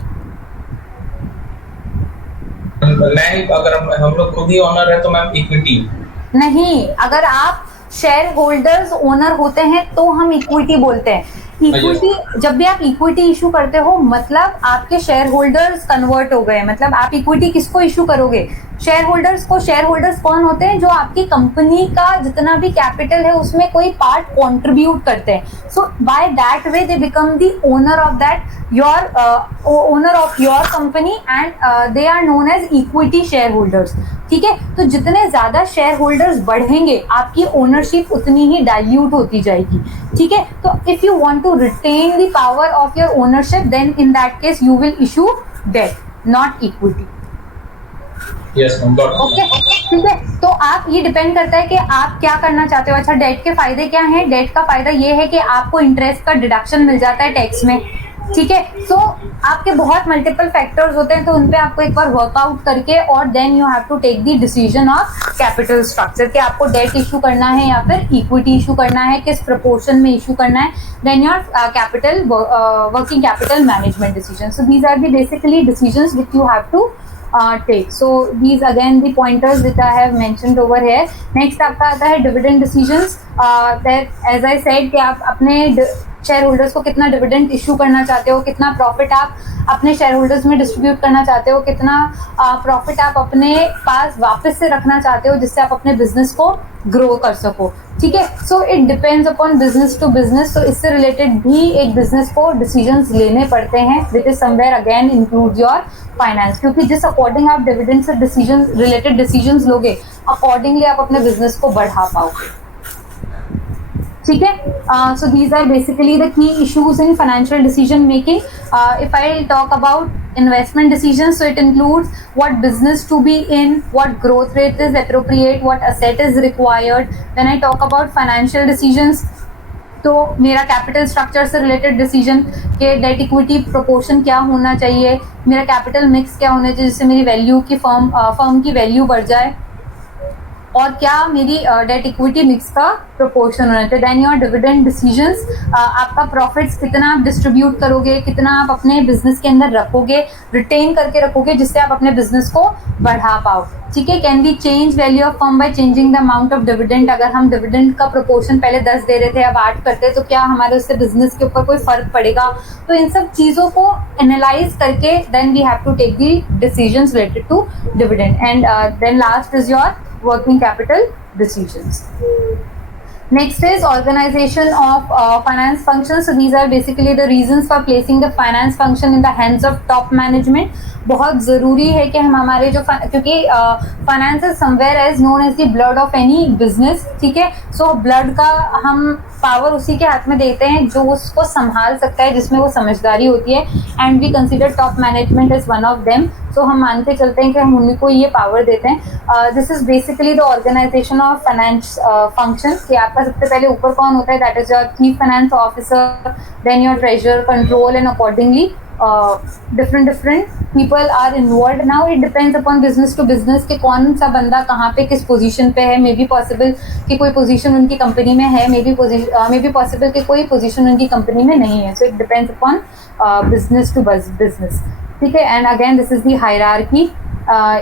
नहीं, अगर हम लोग खुद ही ओनर है तो मैम इक्विटी नहीं, अगर आप शेयर होल्डर्स ओनर होते हैं तो हम इक्विटी बोलते हैं। इक्विटी, जब भी आप इक्विटी इशू करते हो मतलब आपके शेयर होल्डर्स कन्वर्ट हो गए, मतलब आप इक्विटी किसको इशू करोगे, शेयर होल्डर्स को। शेयर होल्डर्स कौन होते हैं, जो आपकी कंपनी का जितना भी कैपिटल है उसमें कोई पार्ट कंट्रीब्यूट करते हैं। So by that way they become the owner of that owner of your company and they are known as equity share holders, ठीक है। तो जितने ज्यादा शेयर होल्डर्स बढ़ेंगे आपकी ओनरशिप उतनी ही डाइल्यूट होती जाएगी, ठीक है। तो if you want to retain the power of your ownership then in that case you will issue debt, not equity. Yes ma'am, okay, ठीक है। तो आप, ये डिपेंड करता है कि आप क्या करना चाहते हो। अच्छा, डेट के फायदे क्या हैं? डेट का फायदा ये है कि आपको इंटरेस्ट का डिडक्शन मिल जाता है टैक्स में, ठीक है। सो आपके बहुत मल्टीपल फैक्टर्स होते हैं, तो उन पे आपको एक बार वर्कआउट करके और then you have to take the decision of capital structure कि आपको डेट इशू करना है या फिर इक्विटी इशू करना है, किस प्रपोर्शन में इशू करना है। Then your capital working capital management decision. So these are the basically decisions which you have to take. So these again the pointers which I have mentioned over here. Next आपका आता है dividend decisions. That as I said कि आप अपने share holders को कितना dividend issue करना चाहते हो, कितना प्रॉफिट आप अपने शेयर होल्डर्स में डिस्ट्रीब्यूट करना चाहते हो, कितना प्रॉफिट आप अपने पास वापस से रखना चाहते हो जिससे आप अपने बिजनेस को ग्रो कर सको, ठीक है। So it depends upon business to business. तो इससे रिलेटेड भी एक बिजनेस को डिसीजंस लेने पड़ते हैं which is somewhere again include your finance, क्योंकि जिस अकॉर्डिंग आप डिविडेंड से डिसीजन रिलेटेड डिसीजंस लोगे अकॉर्डिंगली आप अपने बिजनेस को बढ़ा पाओगे, ठीक है। So these are basically the key issues in financial decision making. If I talk about investment decisions, so it includes what business to be in, what growth rate is appropriate, what asset is required. When I talk about financial decisions, तो मेरा capital structure से related decision के debt equity proportion क्या होना चाहिए, मेरा capital mix क्या होना चाहिए जिससे मेरी वैल्यू की फर्म की वैल्यू बढ़ जाए, और क्या मेरी डेट इक्विटी मिक्स का प्रोपोर्शन होना चाहिए। देन योर डिविडेंड डिसीजंस, आपका प्रॉफिट्स कितना आप डिस्ट्रीब्यूट करोगे, कितना आप अपने बिजनेस के अंदर रखोगे, रिटेन करके रखोगे जिससे आप अपने बिजनेस को बढ़ा पाओ, ठीक है। Can we change value of firm by changing the amount of dividend. अगर हम डिविडेंड का प्रोपोर्शन पहले 10 दे रहे थे अब 8 करते तो क्या हमारे उससे बिजनेस के ऊपर कोई फर्क पड़ेगा। तो इन सब चीज़ों को एनालाइज करके then we have to take the decisions related to dividend. And then last is your working capital decisions. Next is organization of finance functions. So these are basically the reasons for placing the finance function in the hands of top management. बहुत ज़रूरी है कि हम हमारे जो क्योंकि finance is somewhere as known as the blood of any business, ठीक है। सो ब्लड का हम पावर उसी के हाथ में देते हैं जो उसको संभाल सकता है, जिसमें वो समझदारी होती है, and we consider top management is one of them. So हम मानते चलते हैं कि हम उन्हीं को ये पावर देते हैं. This is basically the organisation of finance function कि आपका सबसे पहले ऊपर कौन होता है, that is your chief finance officer, then your treasurer, control and accordingly different people are involved. Now it depends upon business to business कि कौन सा बंदा कहाँ पे किस पोजीशन पे है. मे बी पॉसिबल कि कोई पोजीशन उनकी कंपनी में है, मे बी पॉसिबल कि कोई पोजीशन उनकी कंपनी में नहीं है. So it depends upon business to business. ठीक है. And again this is the hierarchy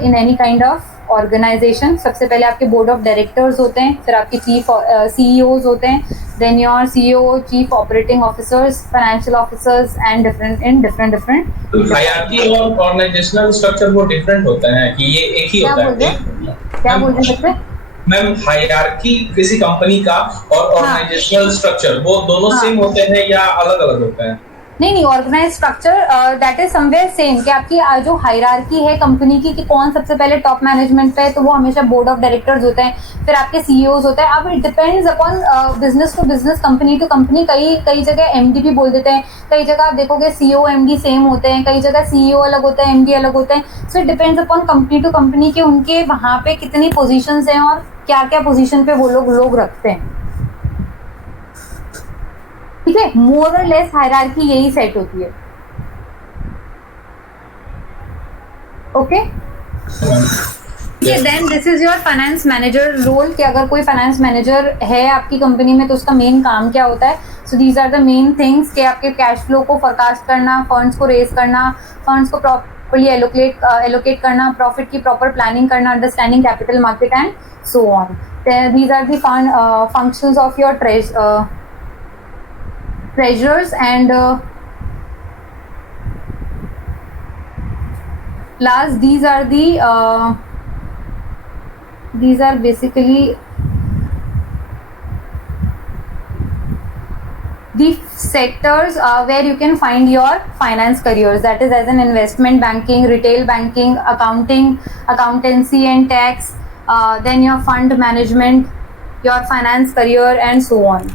in any kind of organisation. सबसे पहले आपके बोर्ड ऑफ डायरेक्टर्स होते हैं, फिर आपके चीफ CEOs होते हैं, then your CEO, chief operating officers, financial officers and different. Hierarchy और ऑर्गेनाइजेशनल स्ट्रक्चर वो डिफरेंट होता है कि ये एक ही क्या होता बोल रहे है? क्या बोल रहे बच्चे? मैम हायरार्की किसी कंपनी का और ऑर्गेनाइजेशनल स्ट्रक्चर वो दोनों सेम होते हैं या अलग अलग होते हैं? नहीं, organise structure that is somewhere same कि आपकी जो हायरार्की है कंपनी की कि कौन सबसे पहले टॉप मैनेजमेंट पे है, तो वो हमेशा बोर्ड ऑफ डायरेक्टर्स होते हैं, फिर आपके CEOs होते हैं. अब it depends upon business to business, company to company. कई जगह MD भी बोल देते हैं, कई जगह आप देखोगे CEO MD सेम होते हैं, कई जगह CEO अलग होता है, MD अलग होते हैं. So it depends upon company to company कि उनके वहाँ पे कितनी पोजिशंस हैं और क्या क्या पोजिशन पे वो लोग रखते हैं. ठीक है. मोर और लेस हायरार्की यही सेट होती है. Okay. Then this is your finance manager role कि अगर कोई फाइनेंस मैनेजर है आपकी कंपनी में तो उसका मेन काम क्या होता है. So these are the main things कि आपके कैश फ्लो को फोरकास्ट करना, फंड्स को रेज करना, फंड्स को प्रॉपर्ली एलोकेट करना, प्रॉफिट की प्रॉपर प्लानिंग करना, understanding capital market and so on. These are the functions of your treasurers and last these are basically the sectors where you can find your finance careers, that is as an investment banking, retail banking, accountancy and tax, then your fund management, your finance career and so on.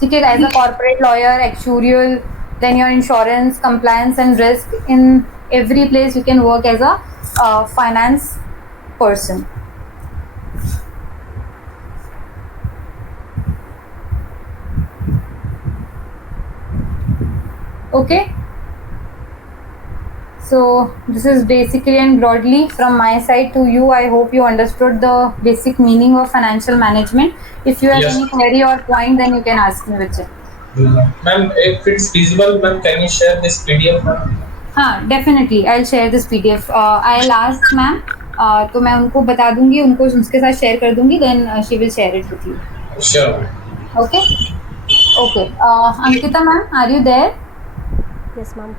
ठीक है. As a corporate lawyer, actuarial, then your insurance, compliance and risk. In every place you can work as a finance person. Okay. So this is basically and broadly from my side to you. I hope you understood the basic meaning of financial management. If you have Yes. any query or point, then you can ask me, Vijay. Ma'am, if it's feasible, ma'am, can you share this PDF, ma'am? हाँ, definitely I'll share this PDF. I'll ask ma'am. तो मैं उनको बता दूंगी, उनको उसके साथ share कर दूंगी, then she will share it with you. Sure. Okay. Okay. Ankita ma'am, are you there? Yes, ma'am.